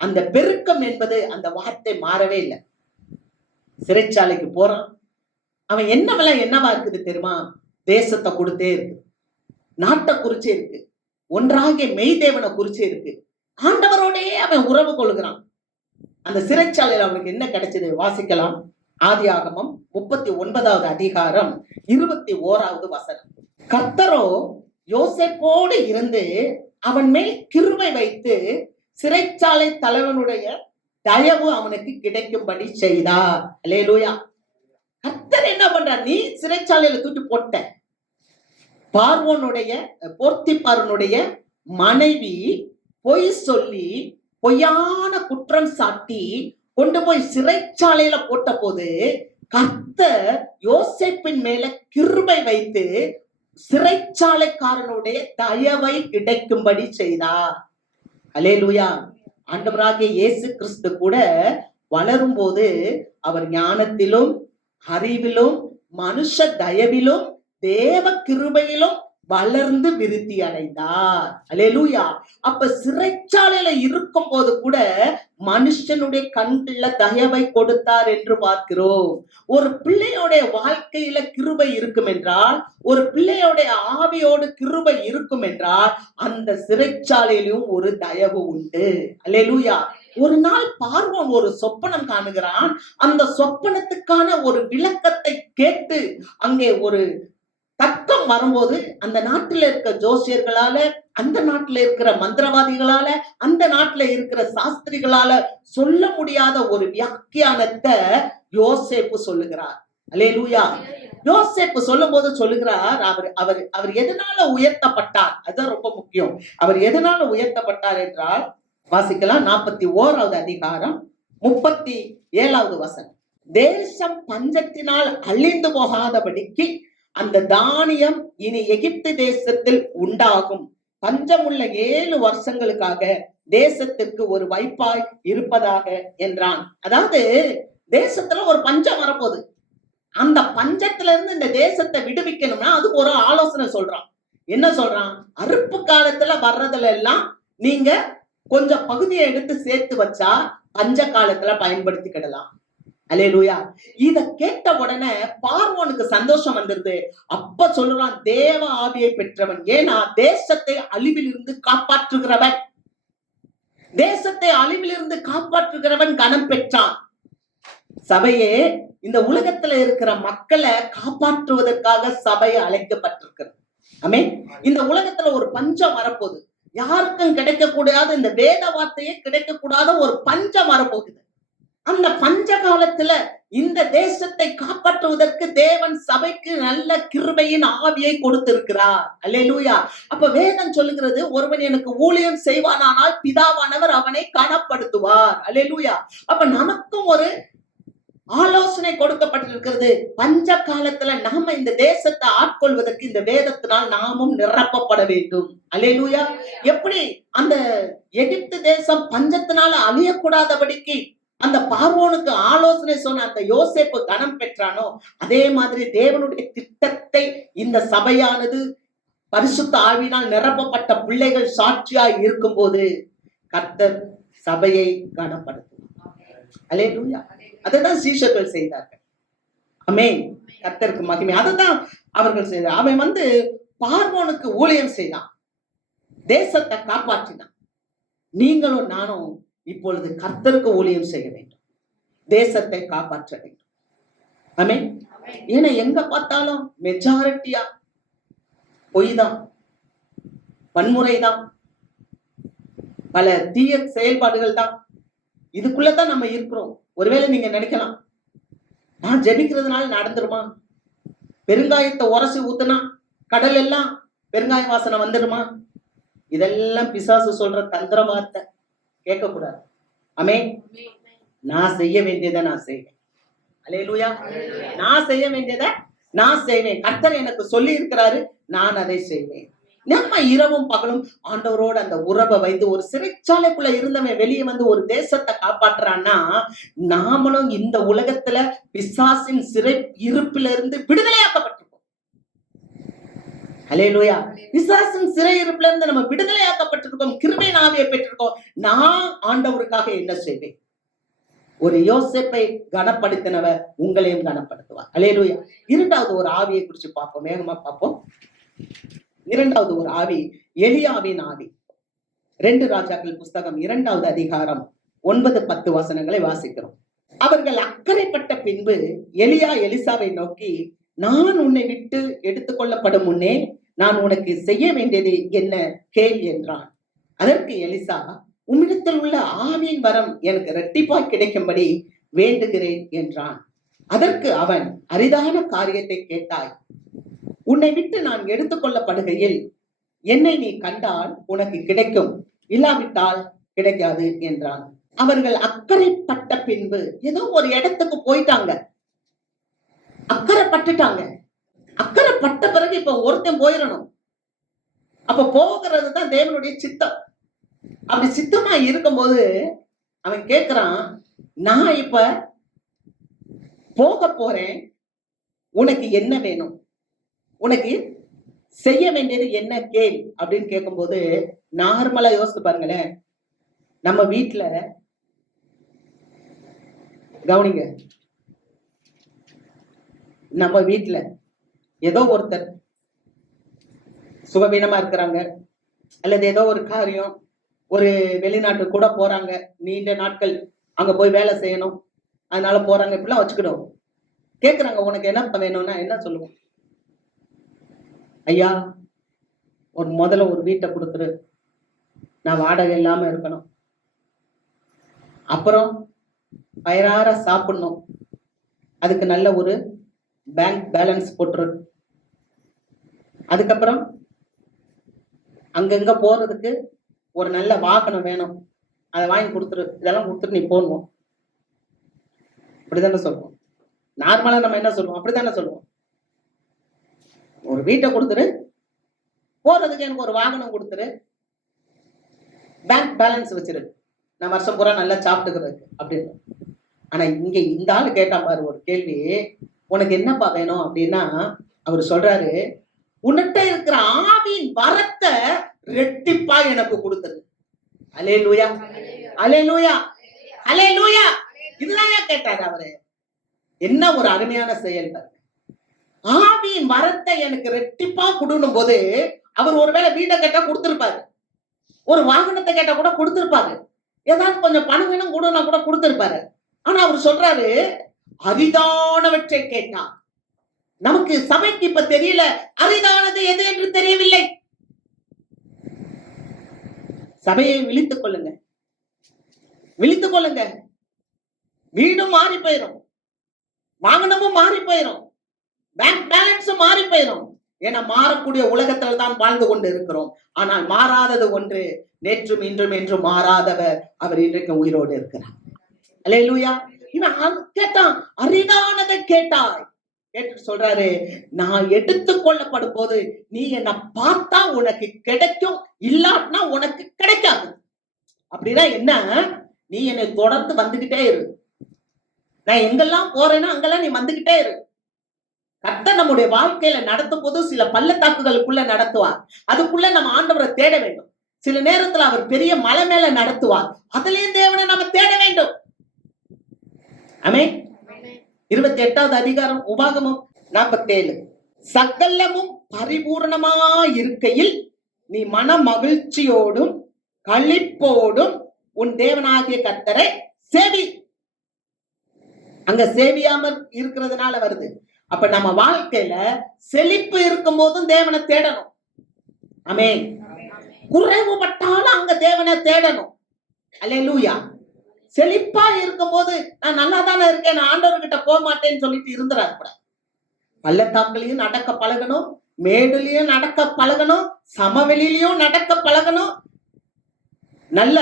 அந்த பெருக்கம் என்பது, அந்த வார்த்தை மாறவே இல்லை. சிறைச்சாலைக்கு போறான். அவன் என்னவெல்லாம் என்னவா இருக்குது தெரியுமா? தேசத்தை கொடுத்தே இருக்கு, நாட்டை குறிச்சே இருக்கு, ஒன்றாகிய மெய்தேவனை குறிச்சே இருக்கு. ஆண்டவரோடயே அவன் உறவு கொள்கிறான். அந்த சிறைச்சாலையில் அவனுக்கு என்ன கிடைச்சது வாசிக்கலாம். ஆதியாகமம் 39வது அதிகாரம் 21வது வசனம். கர்த்தரோ யோசேப்போடு இருந்து அவன் மேல் கிருபை வைத்து சிறைச்சாலை தலைவனுடைய தயவு அவனுக்கு கிடைக்கும்படி செய்தார். அல்லேலூயா. கர்த்தர் என்ன பண்றார்? நீ சிறைச்சாலையில தூக்கி போட்ட பார்வோனுடைய போர்த்திபாரனுடைய மனைவி பொய் சொல்லி பொய்யான குற்றம் சாட்டி கொண்டு போய் சிறைச்சாலையில போட்ட போது கர்த்தர் யோசேப்பின் மேல கிருபை வைத்து சிறைச்சாலைக்காரனுடைய தயவை கிடைக்கும்படி செய்தார். அல்லேலூயா. ஆண்டவராகிய இயேசு கிறிஸ்து கூட வளரும் போது அவர் ஞானத்திலும் அறிவிலும் மனுஷ தயவிலும் தேவ கிருபையிலும் வளர்ந்து விருத்தி அடைந்தார். அல்லேலூயா. அப்ப சிறைச்சாலையில இருக்கும் போது கூட மனுஷனுடைய கண்கள்ல தயவை கொடுத்தார் என்று பார்க்கிறோம். ஒரு பிள்ளையோடைய வாழ்க்கையில கிருபை இருக்கும் என்றால், ஒரு பிள்ளையோடைய ஆவியோடு கிருபை இருக்கும் என்றால், அந்த சிறைச்சாலையிலும் ஒரு தயவு உண்டு. அல்லேலூயா. ஒரு நாள் பார்வோன் ஒரு சொப்பனம் காணுகிறான். அந்த சொப்பனத்துக்கான ஒரு விளக்கத்தை கேட்டு அங்கே ஒரு தர்க்கம் வரும்போது அந்த நாட்டில் இருக்கிற ஜோசியர்களால, அந்த நாட்டில் இருக்கிற மந்திரவாதிகளால, அந்த நாட்டில் இருக்கிற சாஸ்திரிகளால சொல்ல முடியாத ஒரு வியாக்கியானத்தை யோசேப்பு சொல்லுகிறார். அல்லேலூயா. யோசேப்பு சொல்லும் போது சொல்லுகிறார், அவர் அவர் அவர் எதனால உயர்த்தப்பட்டார்? அதுதான் ரொம்ப முக்கியம். அவர் எதனால உயர்த்தப்பட்டார் என்றால் வாசிக்கலாம். 41வது அதிகாரம் 37வது வசனம். தேசம் பஞ்சத்தினால் அழிந்து போகாதபடிக்கு அந்த தானியம் இனி எகிப்து தேசத்தில் உண்டாகும். பஞ்சமுள்ள 7 வருஷங்களுக்காக தேசத்திற்கு ஒரு வைப்பாய் இருப்பதாக என்றான். அதாவது தேசத்துல ஒரு பஞ்சம் வரப்போகுது. அந்த பஞ்சத்துல இருந்து இந்த தேசத்தை விடுவிக்கணும்னா அதுக்கு ஒரு ஆலோசனை சொல்றான். என்ன சொல்றான்? அறுப்பு காலத்துல வர்றதுல எல்லாம் நீங்க கொஞ்சம் பகுதியை எடுத்து சேர்த்து வச்சா பஞ்ச காலத்துல பயன்படுத்திக்கிடலாம். அல்லேலூயா. இத கேட்ட உடனே பார்வோனுக்கு சந்தோஷம் வந்துருது. அப்ப சொல்றான், தேவ ஆவியை பெற்றவன். ஏன்னா தேசத்தை அழிவிலிருந்து காப்பாற்றுகிறவன், தேசத்தை அழிவிலிருந்து காப்பாற்றுகிறவன் கனம் பெற்றான். சபையே, இந்த உலகத்துல இருக்கிற மக்களை காப்பாற்றுவதற்காக சபை அழைக்கப்பட்டிருக்கிறது. ஆமென். இந்த உலகத்துல ஒரு பஞ்சம் வரப்போகுது. யாருக்கும் கிடைக்க கூடாத இந்த வேத வார்த்தையே கிடைக்க கூடாத ஒரு பஞ்சம் வரப்போகுது. அந்த பஞ்ச காலத்துல இந்த தேசத்தை காப்பாற்றுவதற்கு தேவன் சபைக்கு நல்ல கிருபையின் ஆவியை கொடுத்திருக்கிறார். அல்லேலூயா. அப்ப வேதம் சொல்லுகிறது, ஒருவன் எனக்கு ஊழியம் செய்வானானால் பிதாவானவர் அவனை கனப்படுத்துவார். அல்லேலூயா. அப்ப நமக்கும் ஒரு ஆலோசனை கொடுக்கப்பட்டிருக்கிறது. பஞ்ச காலத்துல நாம இந்த தேசத்தை ஆட்கொள்வதற்கு இந்த வேதத்தினால் நாமும் நிரப்பப்பட வேண்டும். அல்லேலூயா. எப்படி அந்த எகிப்து தேசம் பஞ்சத்தினால அழியக்கூடாதபடிக்கு அந்த பார்வோனுக்கு ஆலோசனை சொன்ன அந்த யோசேப்பு கனம் பெற்றானோ, அதே மாதிரி தேவனுடைய திட்டத்தை இந்த சபையானது பரிசுத்த ஆவியினால் நிரப்பப்பட்ட பிள்ளைகள் சாட்சியாய் இருக்கும் போது கர்த்தர் சபையை கனப்படுத்துவார். அல்லேலூயா. அதைதான் சீஷர்கள் செய்தார்கள். ஆமென். கர்த்தருக்கு மகிமை. அதைதான் அவர்கள் செய்தார். அவன் பார்வோனுக்கு ஊழியம் செய்தான், தேசத்தை காப்பாற்றினான். நீங்களும் நானும் இப்பொழுது கர்த்தருக்கு ஊழியம் செய்ய வேண்டும், தேசத்தை காப்பாற்ற வேண்டும். ஆமென். ஏன்னா எங்க பார்த்தாலும் மெஜாரிட்டியா பொய் தான், வன்முறைதான், பல தீய செயல்பாடுகள் தான். இதுக்குள்ளதான் நம்ம இருக்கிறோம். ஒருவேளை நீங்க நினைக்கலாம், நான் ஜெபிக்கிறதுனால நடந்துருமா? பெருங்காயத்தை உரசி ஊத்துனா கடல் எல்லாம் பெருங்காய வாசனை வந்துடுமா? இதெல்லாம் பிசாசு சொல்ற தந்திர வார்த்தை. கேட்க கூடாது. ஆமென். நான் செய்ய வேண்டியதை நான் செய்வேன். அல்லேலூயா. நான் செய்ய வேண்டியதை நான் செய்வேன். கர்த்தர் எனக்கு சொல்லி இருக்கிறாரு, நான் அதை செய்வேன். நம்ம இரவும் பகலும் ஆண்டவரோட அந்த உறவை வைத்து, ஒரு சிறைச்சாலைக்குள்ள இருந்தவன் வெளியே ஒரு தேசத்தை காப்பாற்றுறான்னா, நாமளும் இந்த உலகத்துல பிசாசின் சிறை இருப்பிலிருந்து விடுதலையாக்கப்பட்டிருக்கோம். அல்லேலூயா. பிசாசின் சிறை இருப்பில இருந்து நம்ம விடுதலையாக்கப்பட்டிருக்கோம், கிருபையின் ஆவியை பெற்றிருக்கோம். நான் ஆண்டவருக்காக என்ன செய்வேன்? ஒரு யோசேப்பை கனப்படுத்தினவர் உங்களையும் கனப்படுத்துவார். அல்லேலூயா. இரண்டாவது ஒரு ஆவியை குறித்து பார்ப்போம், வேகமா பார்ப்போம். இரண்டாவது ஒரு ஆவி எலியாவின் ஆவி. 2 ராஜாக்கள் புஸ்தகம் 2வது அதிகாரம் 9-10 வசனங்களை வாசிக்கிறோம். அவர்கள் அக்கறைப்பட்ட பின்பு எலியா எலிசாவை நோக்கி, நான் உன்னை விட்டு எடுத்துக்கொள்ளப்படும் முன்னே நான் உனக்கு செய்ய வேண்டியது என்ன கேள் என்றான். அதற்கு எலிசா, உம்மிடத்தில் உள்ள ஆவியின் வரம் எனக்கு இரட்டிப்பாய் கிடைக்கும்படி வேண்டுகிறேன் என்றான். அதற்கு அவன், அரிதான காரியத்தை கேட்டாய். உன்னை விட்டு நான் எடுத்துக்கொள்ளப்படுகையில் என்னை நீ கண்டால் உனக்கு கிடைக்கும், இல்லாவிட்டால் கிடைக்காது என்றான். அவர்கள் அக்கறைப்பட்ட பின்பு ஏதோ ஒரு இடத்துக்கு போயிட்டாங்க, அக்கறைப்பட்டுட்டாங்க. அக்கறைப்பட்ட பிறகு இப்ப ஒருத்தன் போயிடணும். அப்ப போகிறது தான் தேவனுடைய சித்தம். அப்படி சித்தமா இருக்கும்போது அவன் கேட்கிறான், நான் இப்ப போக போறேன், உனக்கு என்ன வேணும், உனக்கு செய்ய வேண்டியது என்ன கேள் அப்படின்னு கேட்கும்போது, நார்மலா யோசித்து பாருங்களேன். நம்ம வீட்டுல கவனிங்க, நம்ம வீட்டுல ஏதோ ஒருத்தர் சுகவீனமா இருக்கிறாங்க, அல்லது ஏதோ ஒரு காரியம், ஒரு வெளிநாட்டு கூட போறாங்க, நீண்ட நாட்கள் அங்க போய் வேலை செய்யணும், அதனால போறாங்க, இப்படிலாம் வச்சுக்கிடும். கேக்குறாங்க, உனக்கு என்ன வேணும்னா என்ன சொல்லுவோம்? ஐயா, முதல்ல ஒரு வீட்டை கொடுத்துரு, நான் வாடகை இல்லாம இருக்கணும், அப்புறம் வயிறார சாப்பிடணும், அதுக்கு நல்ல ஒரு பேங்க் பேலன்ஸ் போட்டுரு, அதுக்கப்புறம் அங்கங்க போறதுக்கு ஒரு நல்ல வாகனம் வேணும், அதை வாங்கி கொடுத்துரு, இதெல்லாம் கொடுத்துட்டு நீ போகணும். அப்படித்தானே சொல்லுவோம். நார்மலா நம்ம என்ன சொல்லுவோம்? அப்படித்தானே சொல்லுவோம். ஒரு வீட்டை கொடுத்துரு, போறதுக்கு எனக்கு ஒரு வாகனம் கொடுத்துரு, பேங்க் பேலன்ஸ் வச்சிரு, நான் வருஷம் பூரா நல்லா சாப்பிட்டுக்கிறது அப்படின்னு. ஆனா இங்க இந்த ஆள் கேட்டா பாரு ஒரு கேள்வி, உனக்கு என்னப்பா வேணும் அப்படின்னா, அவர் சொல்றாரு, உன்கிட்ட இருக்கிற ஆவியின் வரத்தை ரெட்டிப்பா எனக்கு கொடுத்துரு. அல்லேலூயா, அல்லேலூயா, அல்லேலூயா. இதுதான் கேட்டாரு அவரு. என்ன ஒரு அருமையான செயல் பாருங்க. ஆவியின் வரத்தை எனக்கு ரெட்டிப்பா கொடுக்கும் போது, அவர் ஒருவேளை வீட்டை கேட்டா கொடுத்திருப்பாரு, ஒரு வாகனத்தை கேட்டா கூட கொடுத்திருப்பாரு, ஏதாவது கொஞ்சம் பணம் வேணும் கொடுனா கூட கொடுத்திருப்பாரு. ஆனா அவர் சொல்றாரு, அரிதானவற்றை கேட்டான். நமக்கு சபைக்கு இப்ப தெரியல, அரிதானது எது என்று தெரியவில்லை. சபையை விழித்துக் கொள்ளுங்க, விழித்துக் கொள்ளுங்க. வீடும் மாறி போயிரும், வாகனமும் மாறி போயிரும், பேங்க் பேலன்ஸும் மாறி போயிரும். ஏன்னா மாறக்கூடிய உலகத்தில் தான் வாழ்ந்து கொண்டு இருக்கிறோம். ஆனால் மாறாதது ஒன்று, நேற்றும் இன்றும் என்றும் மாறாதவர் அவர் இன்றைக்கு உயிரோடு இருக்கிறார். அல்லேலூயா. இவன் கேட்டான், அரிதானதை கேட்டாய். கேட்டு சொல்றாரு, நான் எடுத்துக் கொள்ளப்படும் போது நீ என்ன பார்த்தா உனக்கு கிடைக்கும், இல்லாட்டினா உனக்கு கிடைக்காது. அப்படின்னா என்ன? நீ என்னை தொடர்ந்து வந்துகிட்டே இரு, நான் எங்கெல்லாம் போறேன்னா அங்கெல்லாம் நீ வந்துகிட்டே இரு. கர்த்தர் நம்முடைய வாழ்க்கையில நடத்தும் போது சில பள்ளத்தாக்குகளுக்குள்ள நடத்துவார், அதுக்குள்ள நம்ம ஆண்டவரை தேட வேண்டும். சில நேரத்துல அவர் பெரிய மலை மேல நடத்துவார், அதுலயும் தேவனை நம்ம தேட வேண்டும். ஆமென். 28வது அதிகாரம் உபாகமம் 47. சகலமும் பரிபூர்ணமாயிருக்கையில் நீ மன மகிழ்ச்சியோடும் களிப்போடும் உன் தேவனாகிய கர்த்தரை சேவி. அங்க சேவியாமல் இருக்கிறதுனால வருது. அப்ப நம்ம வாழ்க்கையில செழிப்பு இருக்கும் போதும் தேவனை தேடணும். ஆமென். குறைவுபட்டாலும் அங்க தேவனை தேடணும். அல்லேலூயா. செழிப்பா இருக்கும் போது நான் நல்லா தானே இருக்கேன், நான் ஆண்டவர்கிட்ட போக மாட்டேன்னு சொல்லிட்டு இருந்துடாது கூட. பள்ளத்தாக்குலயும் நடக்க பழகணும், மேடுலயும் நடக்க பழகணும், சமவெளியிலையும் நடக்க பழகணும், நல்ல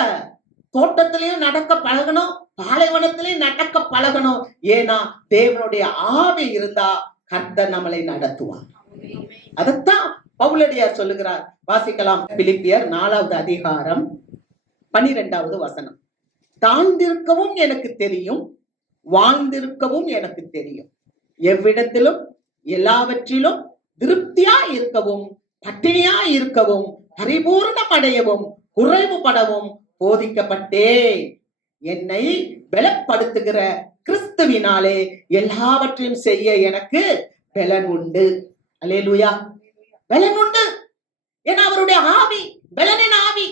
தோட்டத்திலையும் நடக்க பழகணும், பாலைவனத்திலையும் நடக்க பழகணும். ஏன்னா தேவனுடைய ஆவி இருந்தா கர்த்தர் நம்மளை நடத்துவார். அதத்தான் பவுலடியார் சொல்லுகிறார். வாசிக்கலாம், பிலிப்பியர் 4வது அதிகாரம் 12வது வசனம். தாழ்ந்திருக்கவும் எனக்கு தெரியும், வாழ்ந்திருக்கவும் எனக்கு தெரியும், எவ்விடத்திலும் எல்லாவற்றிலும் திருப்தியா இருக்கவும் பட்டினியா இருக்கவும் பரிபூர்ணம் அடையவும் குறைவுபடவும் போதிக்கப்பட்டேன். என்னை பலப்படுத்துகிற கிறிஸ்துவினாலே எல்லாவற்றையும் செய்ய எனக்கு பலன் உண்டு. அல்லேலூயா. பலன் உண்டு. ஏன்னா அவருடைய ஆவி பலனின் ஆவி,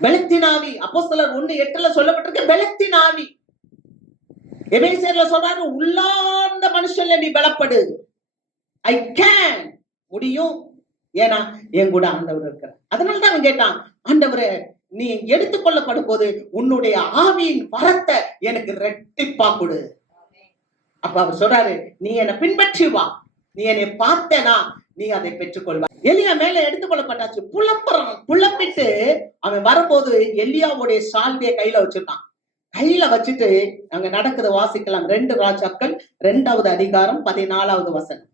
பலத்தின் ஆவி. அப்போஸ்தலர் 1:8 சொல்லப்பட்டிருக்கு பலத்தின் ஆவி. எபேசியர்ல சொல்றாரு உள்ளார்ந்த மனுஷன்ல நீ பலப்படு. ஐ கேன், முடியும். ஏன்னா என் கூட ஆண்டவர் இருக்கிறார். அதனாலதான் அவன் கேட்டான், ஆண்டவரே நீ எடுத்துக்கொள்ளப்படும் போது உன்னுடைய ஆவியின் வரத்தை எனக்கு ரெட்டிப்பா கொடு. அப்ப அவர் சொல்றாரு, நீ என்னை பின்பற்றி வா, நீ என்னை பார்த்தேனா நீ அதை பெற்றுக்கொள்வா. எலியா மேல எடுத்துக்கொள்ளப்பட்டாச்சு. புலம்பிட்டு அவன் வரும்போது எலியாவுடைய சால்வையை கையில வச்சுட்டான். கையில வச்சுட்டு அங்க நடக்குது, வாசிக்கலாம். 2 ராஜாக்கள் 2வது அதிகாரம் 14வது வசனம்.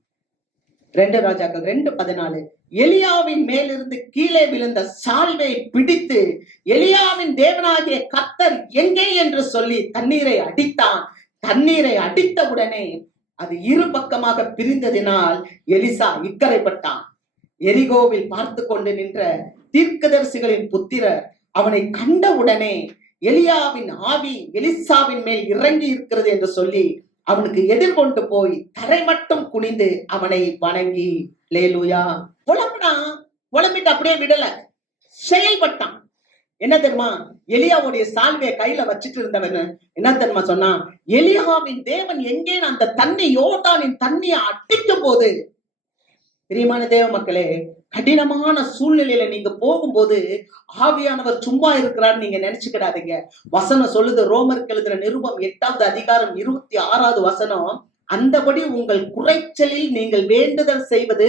2 ராஜாக்கள் 2:14. எலியாவின் மேலிருந்து கீழே விழுந்த சால்வை பிடித்து எலியாவின் தேவனாகிய கர்த்தர் எங்கே என்று சொல்லி தண்ணீரை அடித்தான். தண்ணீரை அடித்தவுடனே அது இரு பக்கமாக பிரிந்ததினால் எலிசா இக்கரைப்பட்டான். எரிகோவில் பார்த்து கொண்டு நின்ற தீர்க்கதரிசிகளின் புத்திரர் அவனை கண்டவுடனே எலியாவின் ஆவி எலிசாவின் மேல் இறங்கி இருக்கிறது என்று சொல்லி அவனுக்கு எதிர்கொண்டு போய் தரை மட்டும் குனிந்து அவனை வணங்கி லேலூயா. புலம்பிட்டு அப்படியே விடல, செயல்பட்டான். என்ன தெரியுமா, எலியாவுடைய சால்வையை கையில வச்சுட்டு இருந்தவன் என்ன தெரியுமா சொன்னா, எலியாவின் தேவன் எங்கேன்னு அந்த தண்ணி, யோர்தானின் தண்ணியை அடிக்கும் போது, பிரியமான தேவ மக்களே, கடினமான சூழ்நிலையில நீங்க போகும்போது ஆவியானவர் சும்மா இருக்கிறான்னு நீங்க நினைச்சுக்கிடாதீங்க. வசனம் சொல்லுது, ரோமருக்கு எழுதின நிருபம் 8வது அதிகாரம் 26வது வசனம், அந்தபடி உங்கள் குறைச்சலில் நீங்கள் வேண்டுதல் செய்வது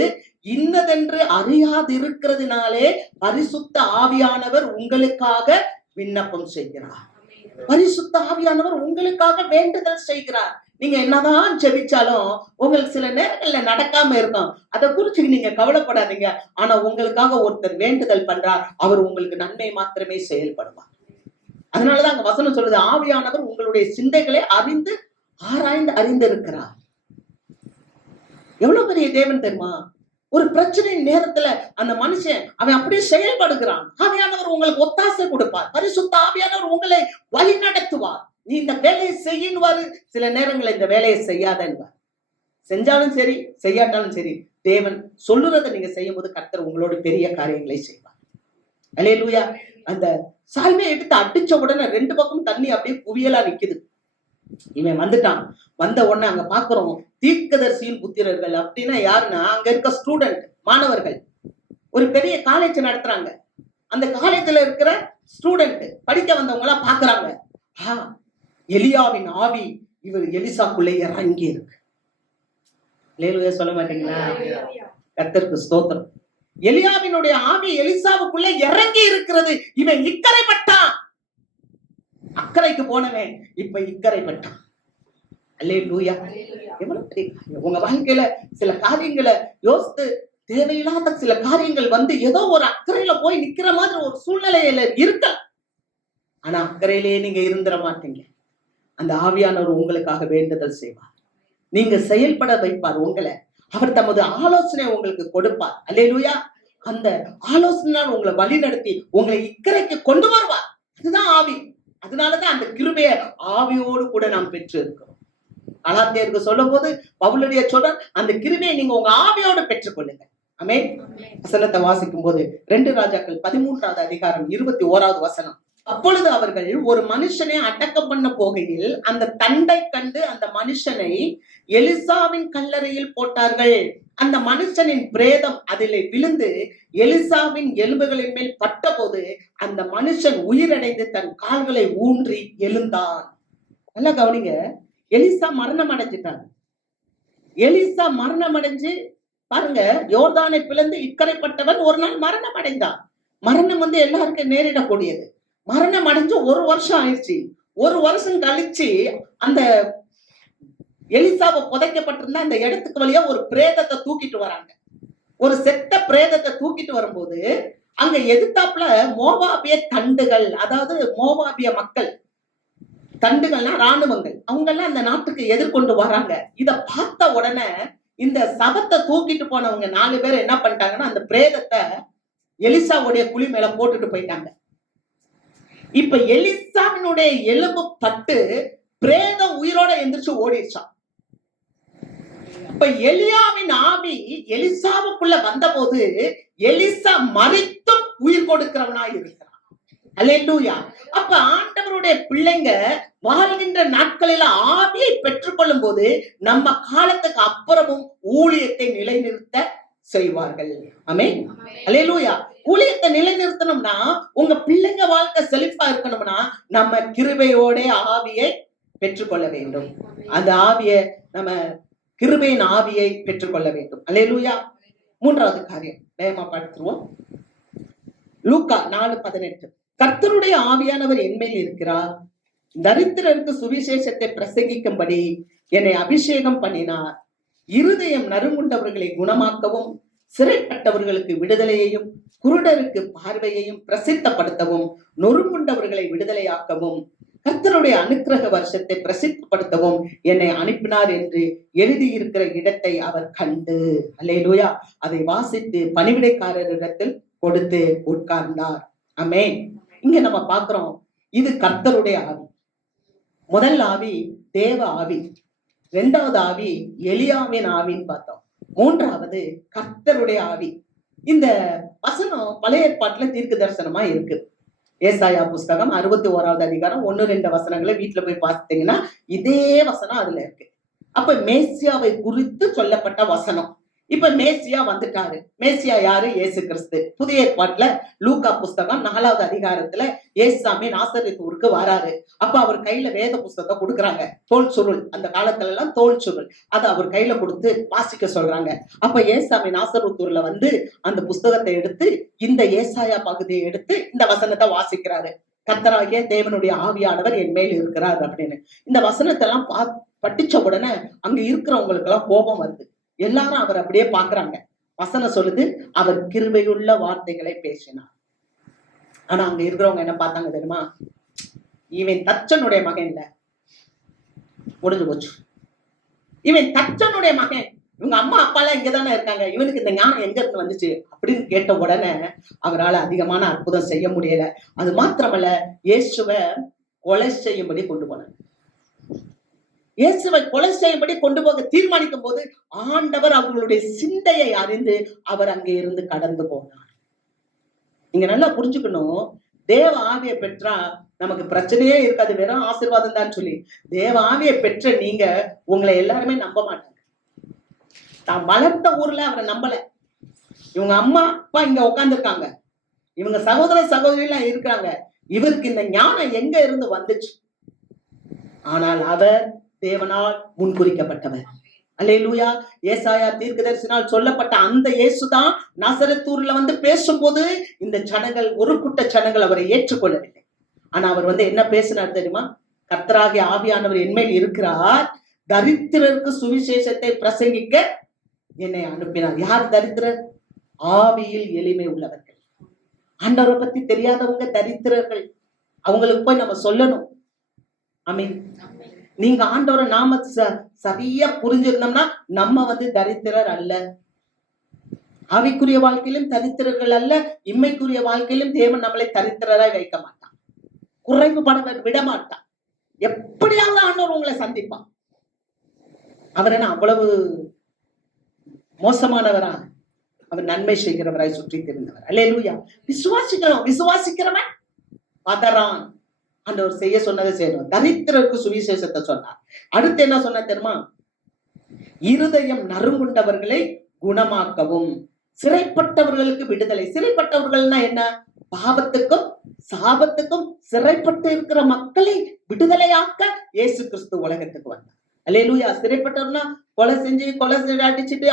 இன்னதென்று அறியாதிருக்கிறதுனாலே பரிசுத்த ஆவியானவர் உங்களுக்காக விண்ணப்பம் செய்கிறார். பரிசுத்த ஆவியானவர் உங்களுக்காக வேண்டுதல் செய்கிறார். நீங்க என்னதான் ஜெபிச்சாலும் உங்களுக்கு சில நேரங்கள்ல நடக்காம இருக்கும். அதை குறிச்சு நீங்க கவலைப்படாதீங்க. ஆனா உங்களுக்காக ஒருத்தர் வேண்டுதல் பண்றார். அவர் உங்களுக்கு நன்மை மாத்திரமே செயல்படுவார். அதனாலதான் அங்க வசனம் சொல்லுது, ஆவியானவர் உங்களுடைய சிந்தைகளை ஆராய்ந்து அறிந்திருக்கிறார். எவ்வளவு பெரிய தேவன் தெரியுமா? ஒரு பிரச்சனை நேரத்துல அந்த மனுஷன் அவன் அப்படியே செயல்படுகிறான். ஆவியானவர் உங்களுக்கு ஒத்தாசை கொடுப்பார். பரிசுத்த ஆவியானவர் உங்களை வழி நடத்துவார். நீ இந்த வேலையை செய்யின்வாரு. சில நேரங்களில் இந்த வேலையை செய்யாதன்வார். செஞ்சாலும் சரி செய்யாட்டாலும் சரி, தேவன் சொல்லுறதை நீங்க செய்யும் போது கர்த்தர் உங்களோட பெரிய காரியங்களை செய்வார். அல்லேலூயா. அந்த சால்வையை எடுத்து அடிச்ச உடனே 2 பக்கம் தண்ணி அப்படியே குவியலா நிக்குது. இவன் வந்துட்டான். வந்த உடனே அங்க பாக்குறோம், தீர்க்கதரிசியின் புத்திரர்கள். அப்படின்னா யாருன்னா, அங்க இருக்க ஸ்டூடெண்ட், மாணவர்கள். ஒரு பெரிய காலேஜ் நடத்துறாங்க. அந்த காலேஜ்ல இருக்கிற ஸ்டூடெண்ட், படிக்க வந்தவங்க எல்லாம் பாக்குறாங்க, எலியாவின் ஆவி இவர் எலிசாக்குள்ளே இறங்கி இருக்கு. லேலுயா சொல்ல மாட்டீங்களா? கர்த்தருக்கு ஸ்தோத்திரம். எலியாவினுடைய ஆவி எலிசாவுக்குள்ளே இறங்கி இருக்கிறது. இவன் இக்கரைப்பட்டான். அக்கறைக்கு போனவன் இப்ப இக்கரைப்பட்டான். அல்லேலூயா. எவ்வளவு பெரிய காரியம். உங்க வாழ்க்கையில சில காரியங்களை யோசித்து தேவையில்லாத சில காரியங்கள் வந்து ஏதோ ஒரு அக்கறையில போய் நிக்கிற மாதிரி ஒரு சூழ்நிலையில இருக்க, ஆனா அக்கறையிலேயே நீங்க இருந்துட மாட்டீங்க. அந்த ஆவியானவர் உங்களுக்காக வேண்டுதல் செய்வார். நீங்க செயல்பட வைப்பார் உங்களை. அவர் தமது ஆலோசனை உங்களுக்கு கொடுப்பார். அல்லேலூயா. அந்த ஆலோசனையால் உங்களை வழி நடத்தி உங்களை இக்கரைக்கு கொண்டு வருவார். அதுதான் ஆவி. அதனாலதான் அந்த கிருபையை ஆவியோடு கூட நாம் பெற்று இருக்கிறோம். கலாத்தியருக்கு சொல்லும் போது பவுலுடைய சொல்றார், அந்த கிருபையை நீங்க உங்க ஆவியோடு பெற்றுக்கொள்ளுங்க. ஆமென். வசனத்தை வாசிக்கும் போது 2 ராஜாக்கள் 13வது அதிகாரம் 21வது வசனம். அப்பொழுது அவர்கள் ஒரு மனுஷனை அடக்கம் பண்ண போகையில் அந்த தண்டை கண்டு அந்த மனுஷனை எலிசாவின் கல்லறையில் போட்டார்கள். அந்த மனுஷனின் பிரேதம் அதிலே விழுந்து எலிசாவின் எலும்புகளின் மேல் பட்ட போது அந்த மனுஷன் உயிரடைந்து தன் கால்களை ஊன்றி எழுந்தான். நல்லா கவனிங்க, எலிசா மரணம் அடைஞ்சிட்டாங்க. எலிசா மரணம் அடைஞ்சு பாருங்க, யோர்தானை பிளந்து இக்கரைப்பட்டவன் ஒரு நாள் மரணம் அடைந்தான். மரணம் வந்து எல்லாருக்கும் நேரிடக்கூடியது. மரணம் அடைஞ்சு 1 வருஷம் ஆயிடுச்சு. 1 வருஷம் கழிச்சு அந்த எலிசாவை புதைக்கப்பட்டிருந்தா அந்த இடத்துக்கு வழியா ஒரு பிரேதத்தை தூக்கிட்டு வராங்க. ஒரு செத்த பிரேதத்தை தூக்கிட்டு வரும்போது அங்க எதிர்த்தாப்புல மோவாபிய தண்டுகள், அதாவது மோவாபிய மக்கள், தண்டுகள்னா ராணுவங்கள், அவங்க எல்லாம் அந்த நாட்டுக்கு எதிர்கொண்டு வராங்க. இத பார்த்த உடனே இந்த சபத்தை தூக்கிட்டு போனவங்க 4 பேர் என்ன பண்ணிட்டாங்கன்னா, அந்த பிரேதத்தை எலிசாவுடைய குழி மேல போட்டுட்டு போயிட்டாங்க. இப்ப எலிசாவினுடைய எலும்பு பட்டு பிரேதம் உயிரோட எந்திரிச்சு ஓடிடுச்சான். இப்ப எலியாவின் ஆவி எலிசாவுக்குள்ள வந்தபோது எலிசா மரித்தும் உயிர் கொடுக்கிறவனாய் இருக்கிறான். அல்லேலூயா. அப்ப ஆண்டவருடைய பிள்ளைங்க வாழ்கின்ற நாட்களில் ஆவியை பெற்றுக்கொள்ளும் போது நம்ம காலத்துக்கு அப்புறமும் ஊழியத்தை நிலைநிறுத்த செய்வார்கள். ஆமென். அல்லேலூயா. ஊழியத்தை நிலைநிறுத்தணும்னா, உங்க பிள்ளைங்க வாழ்க்கை செழிப்பா இருக்கணும்னா, நம்ம கிருபையோட ஆவியை பெற்றுக்கொள்ள வேண்டும். அந்த ஆவியை நம்ம கிருபையின் ஆவியை பெற்றுக்கொள்ள வேண்டும். அல்லேலூயா. மூன்றாவது காரியம் வேகமா பார்த்துருவோம். லூக்கா 4:18. கர்த்தருடைய ஆவியானவர் என்மேல் இருக்கிறார், தரித்திரருக்கு சுவிசேஷத்தை பிரசங்கிக்கும்படி என்னை அபிஷேகம் பண்ணினார், இருதயம் நறுங்குண்டவர்களை குணமாக்கவும், சிறைப்பட்டவர்களுக்கு விடுதலையையும், குருடருக்கு பார்வையையும் பிரசித்தப்படுத்தவும், நொறுங்குண்டவர்களை விடுதலையாக்கவும், கர்த்தருடைய அனுக்கிரக வருஷத்தை பிரசித்தப்படுத்தவும் என்னை அனுப்பினார் என்று எழுதியிருக்கிற இடத்தை அவர் கண்டு, அல்லேலூயா, அதை வாசித்து பணிவிடைக்காரரிடத்தில் கொடுத்து உட்கார்ந்தார். ஆமென். இங்க நம்ம பார்க்கிறோம், இது கர்த்தருடைய ஆவி. முதல் ஆவி தேவ ஆவி, இரண்டாவது ஆவி எலியாவின் ஆவின்னு பார்த்தோம், மூன்றாவது கர்த்தருடைய ஆவி. இந்த வசனம் பழைய ஏற்பாட்டுல தீர்க்க தரிசனமா இருக்கு. ஏசாயா புஸ்தகம் 61வது அதிகாரம் 1-2 வசனங்களை வீட்டுல போய் பார்த்தீங்கன்னா இதே வசனம் அதுல இருக்கு. அப்ப மேசியாவை குறித்து சொல்லப்பட்ட வசனம். இப்ப மேசியா வந்துட்டாரு. மேசியா யாரு? இயேசு கிறிஸ்து. புதிய ஏற்பாட்டுல லூக்கா புஸ்தகம் 4வது அதிகாரத்துல இயேசுசாமி நாசரேத்து ஊருக்கு வராரு. அப்ப அவர் கையில வேத புஸ்தகத்தை கொடுக்குறாங்க, தோல் சுருள். அந்த காலத்துல எல்லாம் தோல் சுருள், அதை அவர் கையில கொடுத்து வாசிக்க சொல்றாங்க. அப்ப இயேசுசாமி நாசரேத்தூர்ல வந்து அந்த புஸ்தகத்தை எடுத்து இந்த ஏசாயா பகுதியை எடுத்து இந்த வசனத்தை வாசிக்கிறாரு. கர்த்தராகிய தேவனுடைய ஆவியானவர் என் மேல் இருக்கிறார் அப்படின்னு. இந்த வசனத்தை எல்லாம் படிச்ச உடனே அங்க இருக்கிறவங்களுக்கு எல்லாம் கோபம் வருது. எல்லாரும் அவர் அப்படியே பாக்குறாங்க. வசனம் சொல்லுது, அவர் கிருபையுள்ள வார்த்தைகளை பேசினார். ஆனா அங்க இருக்கிறவங்க என்ன பார்த்தாங்க தெரியுமா? இவன் தச்சனுடைய மகன் இல்ல, முடிஞ்சு போச்சு. இவன் தச்சனுடைய மகன், இவங்க அம்மா அப்பா எல்லாம் இங்கதானே இருக்காங்க, இவனுக்கு இந்த ஞானம் எங்க இருந்து வந்துச்சு அப்படின்னு கேட்ட உடனே அவரால் அதிகமான அற்புதம் செய்ய முடியல. அது மாத்திரமல்ல, இயேசுவை கொலை செய்யும்படி கொண்டு போனாங்க. இயேசுவை கொலை செய்யும்படி கொண்டு போக தீர்மானிக்கும் போது ஆண்டவர் அவர்களுடைய சிந்தையை அறிந்து அவர் அங்கே இருந்து கடந்து போனார். நீங்க நல்லா புரிஞ்சுக்கணும், தேவ ஆவியை பெற்றா நமக்கு பிரச்சனையே இருக்காது, வெறும் ஆசீர்வாதம் தான் சொல்லி. தேவ ஆவியை பெற்ற நீங்க உங்களை எல்லாருமே நம்ப மாட்டாங்க. தான் வளர்ந்த ஊர்ல அவரை நம்பல. இவங்க அம்மா அப்பா இங்க உட்கார்ந்துருக்காங்க, இவங்க சகோதர சகோதரி எல்லாம் இருக்காங்க. இவருக்கு இந்த ஞானம் எங்க இருந்து வந்துச்சு? ஆனால் அவர் தேவனால் முன்குறிக்கப்பட்டவர். அல்லேலூயா. ஏசாயா தீர்க்கதரிசினால் சொல்லப்பட்ட அந்த இயேசுதான் நாசரேத்தூர்ல வந்து பேசும்போது இந்த ஜனங்கள், ஒரு கூட்ட ஜனங்கள் அவரை ஏற்றுக்கொள்ளவில்லை. ஆனா அவர் வந்து என்ன பேசினார் தெரியுமா? கர்த்தராகிய ஆவியானவர் என்மேல் இருக்கிறார், தரித்திரருக்கு சுவிசேஷத்தை பிரசங்கிக்க என்னை அனுப்பினார். யார் தரித்திரர்? ஆவியில் எளிமை உள்ளவர்கள். ஆண்டவரை பத்தி தெரியாதவங்க தரித்திரர்கள். அவங்களுக்கு போய் நம்ம சொல்லணும். ஆமென். நீங்க ஆண்டவரை நாம சரியா புரிஞ்சிருந்தோம்னா நம்ம வந்து தரித்திரர் அல்ல. ஆவிக்குரிய வாழ்க்கையிலும் தரித்திரர்கள் அல்ல, இம்மைக்குரிய வாழ்க்கையிலும் தேவன் நம்மளை தரித்திரராய் வைக்க மாட்டான், குறைவுபட விட மாட்டான். எப்படியாவது ஆண்டவர் உங்களை சந்திப்பான். அவர் என்ன அவ்வளவு மோசமானவரா? அவர் நன்மை செய்கிறவராய் சுற்றி தெரிந்தவர். அல்லேலூயா. விசுவாசிக்கிறோம், விசுவாசிக்கிறவன் பதறான். ஆண்டவர் செய்ய சொன்னதை செய்யணும். தரித்திரருக்கு சுவிசேஷத்தை சொன்னார். அடுத்து என்ன சொன்ன தெரியுமா? இருதயம் நறுங்குண்டவர்களை குணமாக்கவும், சிறைப்பட்டவர்களுக்கு விடுதலை. சிறைப்பட்டவர்கள்னா என்ன? பாவத்துக்கும் சாபத்துக்கும் சிறைப்பட்டு இருக்கிற மக்களை விடுதலையாக்க இயேசு கிறிஸ்து உலகத்துக்கு வந்தார். அல்லேலூயா. சிறைப்பட்டவர்னா கொலை செஞ்சு அடிச்சுட்டு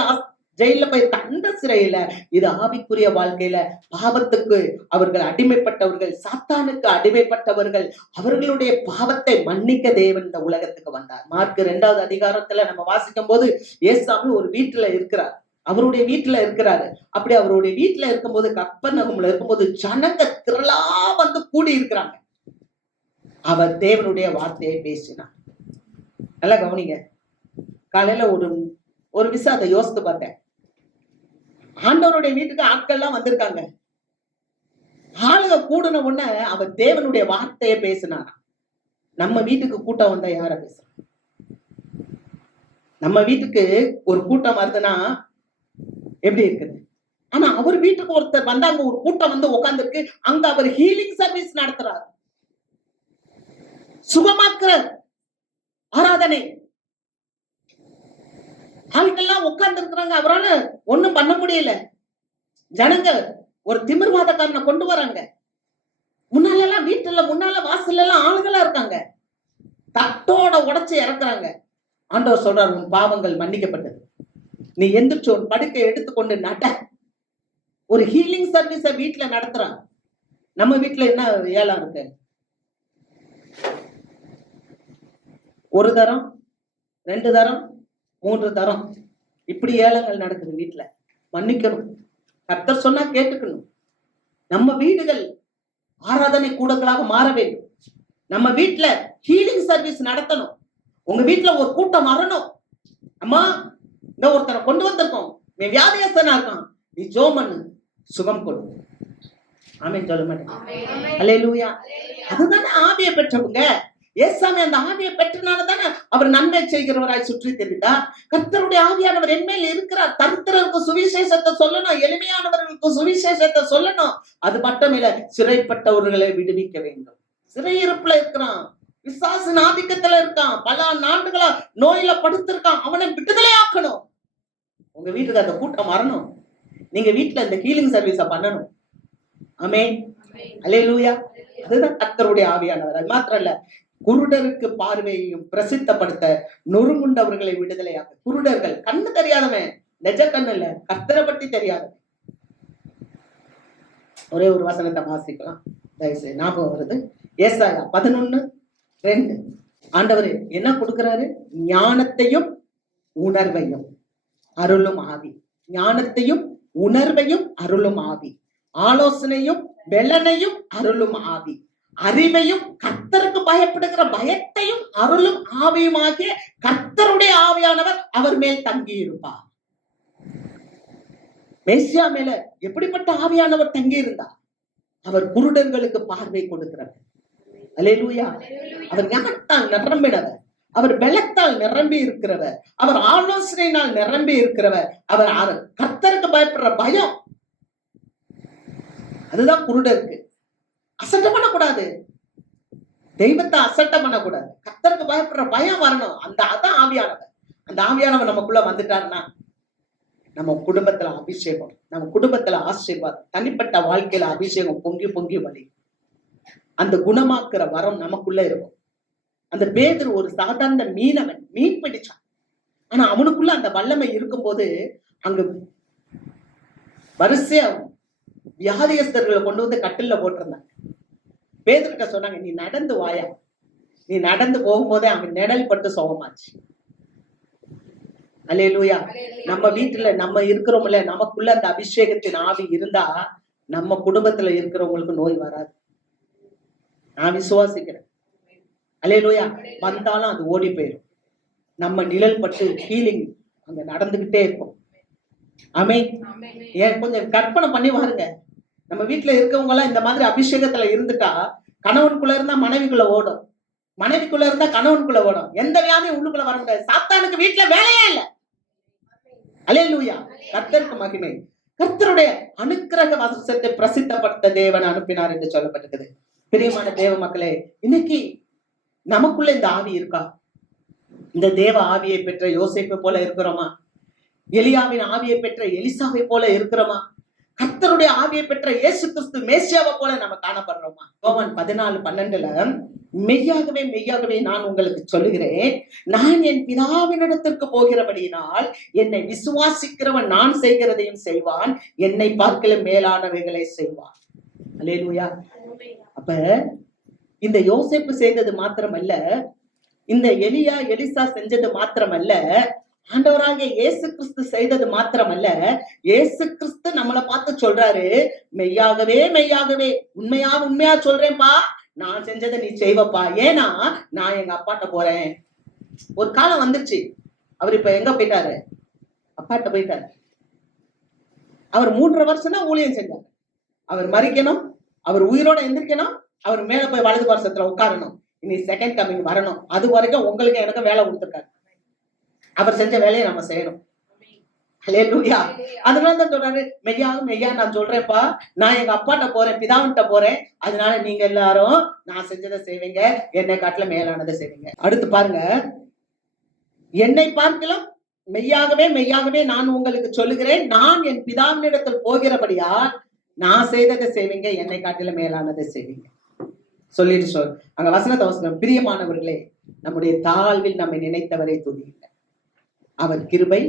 ஜெயில போய் அந்த சிறையில, இது ஆவிக்குரிய வாழ்க்கையில பாவத்துக்கு அவர்கள் அடிமைப்பட்டவர்கள், சாத்தானுக்கு அடிமைப்பட்டவர்கள். அவர்களுடைய பாவத்தை மன்னிக்க தேவன் இந்த உலகத்துக்கு வந்தார். மார்க் 2வது அதிகாரத்துல நம்ம வாசிக்கும் போது இயேசுசாமி ஒரு வீட்டுல இருக்கிறார், அவருடைய வீட்டுல இருக்கிறாரு. அப்படி அவருடைய வீட்டுல இருக்கும்போது, கப்பர்நகூம்ல இருக்கும்போது ஜனங்க திரளா வந்து கூடி இருக்கிறாங்க. அவர் தேவனுடைய வார்த்தையை பேசினார். நல்லா கவனிங்க. காலையில ஒரு விஷயம் அதை யோசித்து பார்த்தேன். ஆண்டவருடைய வீட்டுக்கு ஆட்கள் எல்லாம் வந்திருக்காங்க. ஆளுக கூடின உடனே அவர் தேவனுடைய வார்த்தையை பேசினாராம். நம்ம வீட்டுக்கு கூட்டம் வந்தா யார பேசுற? நம்ம வீட்டுக்கு ஒரு கூட்டம் வருதுன்னா எப்படி இருக்குது? ஆனா அவர் வீட்டுக்கு ஒருத்தர் வந்தாங்க, ஒரு கூட்டம் வந்து உட்கார்ந்துருக்கு. அங்க அவர் ஹீலிங் சர்வீஸ் நடத்துறார், சுகமாக்குற ஆராதனை. ஆட்கள்லாம் உட்கார்ந்து இருக்கிறாங்க, அவரால ஒண்ணும் பண்ண முடியல. ஜனங்க ஒரு திமிர்வாதக்காரனை கொண்டு வராங்க. முன்னால எல்லாம் வீட்டுல முன்னால வாசல்ல எல்லாம் ஆளுகளா இருக்காங்க, தட்டோட உடைச்சு இறக்குறாங்க. ஆண்டவர் சொல்றார், உன் பாவங்கள் மன்னிக்கப்பட்டது, நீ எந்திரிச்சு உன் படுக்கை எடுத்துக்கொண்டு நட. ஒரு ஹீலிங் சர்வீஸ வீட்டுல நடத்துறாங்க. நம்ம வீட்டுல என்ன ஏலம் இருக்கு? ஒரு தரம், 2 தரம், 3 தரம், இப்படி ஏலங்கள் நடக்குது வீட்டுல. மன்னிக்கணும், கர்த்தர் சொன்னா கேட்டுக்கணும். நம்ம வீடுகள் ஆராதனை கூடங்களாக மாற வேண்டும். நம்ம வீட்டுல ஹீலிங் சர்வீஸ் நடத்தணும். உங்க வீட்டுல ஒரு கூட்டம் வரணும். அம்மா, இந்த ஒருத்தரை கொண்டு வந்திருக்கோம், நீ வியாதியஸ்தனா இருக்கான், நீ ஜெபம் பண்ணு, சுகம் கொடு. ஆமென் சொல்ல மாட்டேன். அல்லேலூயா. அதுதானே ஆவியை பெற்றவங்க. ஏசாமி அந்த ஆவியை பெற்றனாலதானே அவர் நன்மை செய்கிறவராய் சுற்றி தெரிந்தார். கர்த்தருடைய ஆவியானவர் என்மேல் இருக்கிறார். தரித்திரருக்கு சுவிசேஷத்தை சொல்லணும், எளிமையானவர்களுக்கு சுவிசேஷத்தை சொல்லணும். அது மட்டுமில்ல, சிறைப்பட்டவர்களை விடுவிக்க வேண்டும். சிறையிருப்புல இருக்கிறான், பிசாசின் ஆதிக்கத்துல இருக்கான், பல ஆண்டுகளா நோயில படுத்திருக்கான், அவனை விடுதலை ஆக்கணும். உங்க வீட்டுக்கு அந்த கூட்டம் வரணும். நீங்க வீட்டுல இந்த ஹீலிங் சர்வீஸ பண்ணணும். ஆமென். அல்லேலூயா. அதுதான் கர்த்தருடைய ஆவியானவர். அது மாத்திரம் இல்ல, குருடருக்கு பார்வையையும் பிரசித்தப்படுத்த நொறுங்குண்டவர்களை விடுதலையாக. குருடர்கள், கண்ணு தெரியாதவன், நெஜ கண்ணு இல்ல, கர்த்தரை பற்றி தெரியாதவன். ஒரே ஒரு வசனத்தை வாசிக்கலாம் தயவுசெய்து, ஞாபகம் வருது. ஏசாயா 11:2. ஆண்டவர் என்ன கொடுக்கிறாரு? ஞானத்தையும் உணர்வையும் அருளும் ஆவி. ஞானத்தையும் உணர்வையும் அருளும் ஆவி. ஆலோசனையும் வெள்ளனையும் அருளும் ஆவி. அறிவையும் கர்த்தருக்கு பயப்படுகிற பயத்தையும் அருளும் ஆவியுமாகிய கர்த்தருடைய ஆவியானவர் அவர் மேல் தங்கி இருப்பார். மேசியா மேல எப்படிப்பட்ட ஆவியானவர் தங்கி இருந்தார்? அவர் குருடர்களுக்கு பார்வை கொடுக்கிறவர். அல்லேலூயா. அவர் ஞானத்தால் நிரம்பினவர், அவர் பலத்தால் நிரம்பி இருக்கிறவர், அவர் ஆலோசனையினால் நிரம்பி இருக்கிறவர். அவர் கர்த்தருக்கு பயப்படுற பயம், அதுதான் குருடருக்கு. அசட்டை பண்ணக்கூடாது, தெய்வத்தை அசட்டை பண்ணக்கூடாது, கர்த்தருக்கு பயப்படுற பயம் வரணும். அதான் ஆவியானவர். அந்த ஆவியானவர் நமக்குள்ள வந்துட்டாருன்னா நம்ம குடும்பத்துல அபிஷேகம், நம்ம குடும்பத்துல ஆசீர்வாதம், தனிப்பட்ட வாழ்க்கையில அபிஷேகம் பொங்கி பொங்கி வழி. அந்த குணமாக்குற வரம் நமக்குள்ள இருக்கும். அந்த பேதுரு ஒரு சாதாரண மீனவன், மீன் பிடிச்சான். ஆனா அவனுக்குள்ள அந்த வல்லமை இருக்கும்போது அங்க வரிசையா வியாதியஸ்தர்களை கொண்டு வந்து கட்டில்ல போட்டிருந்தாங்க. பேதுருட்ட சொன்னாங்க, நீ நடந்து வாயா. நீ நடந்து போகும்போதே அவன் நிழல் பட்டு சுகமாச்சு. அல்லேலூயா. நம்ம வீட்டுல நம்ம இருக்கிறோம்ல, நமக்குள்ள அந்த அபிஷேகத்தின் ஆவி இருந்தா நம்ம குடும்பத்துல இருக்கிறவங்களுக்கு நோய் வராது. நான் விசுவாசிக்கிறேன். அல்லேலூயா. வந்தாலும் அது ஓடி போயிடும். நம்ம நிழல் பட்டு ஹீலிங் அங்க நடந்துகிட்டே இருக்கும். ஆமென். ஏன் கொஞ்சம் கற்பனை பண்ணி பாருங்க. நம்ம வீட்டுல இருக்கவங்க எல்லாம் இந்த மாதிரி அபிஷேகத்துல இருந்துட்டா, கணவனுக்குள்ள இருந்தா மனைவிக்குள்ள ஓடும், மனைவிக்குள்ள இருந்தா கணவனுக்குள்ள ஓடும். எந்த வியாதியும் உள்ளுக்குள்ள வர முடியாது. சாத்தானுக்கு வீட்டுல வேலையே இல்லை. அல்லேலூயா. கர்த்தருக்கு மகிமை. கர்த்தருடைய அனுக்கிரக வசனத்தை பிரசித்தப்படுத்த தேவன் அனுப்பினார் என்று சொல்லப்பட்டிருக்குது. பிரியமான தேவ மக்களே, இன்னைக்கு நமக்குள்ள இந்த ஆவி இருக்கா? இந்த தேவ ஆவியை பெற்ற யோசேப்பை போல இருக்கிறோமா? எலியாவின் ஆவியை பெற்ற எலிசாவை போல இருக்கிறோமா? கர்த்தருடைய ஆவியை பெற்ற இயேசு கிறிஸ்து மேசியாவை போல நம்ம காணப்படுறோமா? யோவான் 14:12 மெய்யாகவே மெய்யாகவே நான் உங்களுக்கு சொல்லுகிறேன், நான் என் பிதாவினிடத்திற்கு போகிறபடியினால் என்னை விசுவாசிக்கிறவன் நான் செய்கிறதையும் செய்வான், என்னை பார்க்கலும் மேலானவைகளை செய்வான். அல்லேலூயா. அப்ப இந்த யோசேப்பு செய்தது மாத்திரமல்ல, இந்த எலியா எலிசா செஞ்சது மாத்திரமல்ல, ஆண்டவராகிய இயேசு கிறிஸ்து செய்தது மாத்திரமல்ல, இயேசு கிறிஸ்து நம்மளை பார்த்து சொல்றாரு, மெய்யாகவே மெய்யாகவே உண்மையா சொல்றேன்பா, நான் செஞ்சதை நீ செய்வப்பா. ஏன்னா நான் எங்க அப்பாட்ட போறேன். ஒரு காலம் வந்துருச்சு, அவர் இப்ப எங்க போயிட்டாரு? அப்பாட்ட போயிட்டாரு. அவர் 3.5 வருஷம் தான் ஊழியம் செஞ்சார். அவர் மரிக்கணும், அவர் உயிரோட எந்திரிக்கணும், அவர் மேல போய் வலது பார்சத்துல உட்காரணும், இனி செகண்ட் கமிங் வரணும். அது வரைக்கும் உங்களுக்கு எனக்கு வேலை கொடுத்துருக்காரு. அவர் செஞ்ச வேலையை நம்ம செய்யணும். ஹல்லேலூயா. அதனாலதான் சொல்றாரு, மெய்யா மெய்யா நான் சொல்றேன்ப்பா, நான் எங்க அப்பாட்ட போறேன், பிதாவிட்ட போறேன், அதனால நீங்க எல்லாரும் நான் செஞ்சதை செய்வீங்க, என்னை காட்டுல மேலானதை செய்வீங்க. அடுத்து பாருங்க, என்னை பார்க்கலாம் மெய்யாகவே மெய்யாகவே நான் உங்களுக்கு சொல்லுகிறேன், நான் என் பிதாவினிடத்தில் போகிறபடியா நான் செய்ததை செய்வீங்க, என்னை காட்டில மேலானதை செய்வீங்க சொல்லிட்டு அங்க வசனத்தை வசனம். பிரியமானவர்களே, நம்முடைய தாழ்வில் நம்மை நினைத்தவரை துதியுங்கள், அவர் கிருபை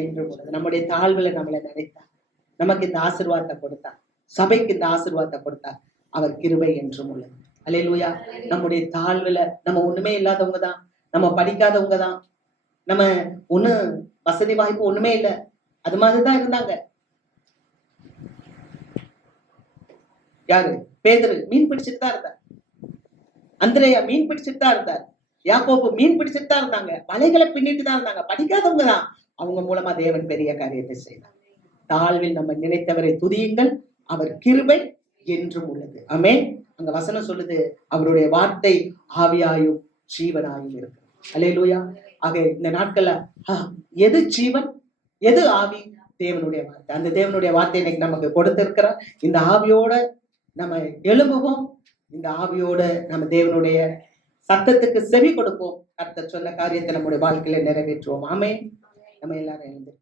என்று உள்ளது. நம்முடைய தாழ்வுல நம்மளை நினைத்தார், நமக்கு இந்த ஆசீர்வாதத்தை கொடுத்தார், சபைக்கு இந்த ஆசீர்வாதத்தை கொடுத்தார், அவர் கிருபை என்றும் உள்ளது. அல்லேலூயா. நம்முடைய தாழ்வுல நம்ம ஒண்ணுமே இல்லாதவங்க தான், நம்ம படிக்காதவங்க தான், நம்ம ஒண்ணு வசதி வாய்ப்பு ஒண்ணுமே இல்லை, அது மாதிரிதான் இருந்தாங்க. யாரு? பேதுரு மீன் பிடிச்சிட்டு தான் இருந்தார், அந்திரேயா மீன் பிடிச்சிட்டு தான் இருந்தார், யாக்கோபு மீன் பிடிச்சிட்டு தான் இருந்தாங்க, வலைகளை பின்னிட்டு தான் இருந்தாங்க, படிக்காதவங்க தான். அவங்க மூலமா தேவன் பெரிய காரியத்தை செய்தார். தாழ்வில் நம்ம நினைத்தவரை துதியுங்கள், அவர் கிருபை என்றும் உள்ளது. ஆமென். அங்க வசனம் சொல்லுது, அவருடைய வார்த்தை ஆவியாயும் ஜீவனாயும் இருக்கு. அல்லேலூயா. ஆக இந்த நாட்கள்ல எது ஜீவன் எது ஆவி? தேவனுடைய வார்த்தை. அந்த தேவனுடைய வார்த்தை இன்னைக்கு நமக்கு கொடுத்திருக்கிறார். இந்த ஆவியோட நம்ம எழும்புவோம், இந்த ஆவியோட நம்ம தேவனுடைய சத்தத்துக்கு செவி கொடுப்போம், கர்த்தர் சொன்ன காரியத்தை நம்முடைய வாழ்க்கையில நிறைவேற்றுவோம். ஆமென். நம்ம எல்லாரும் எழுந்து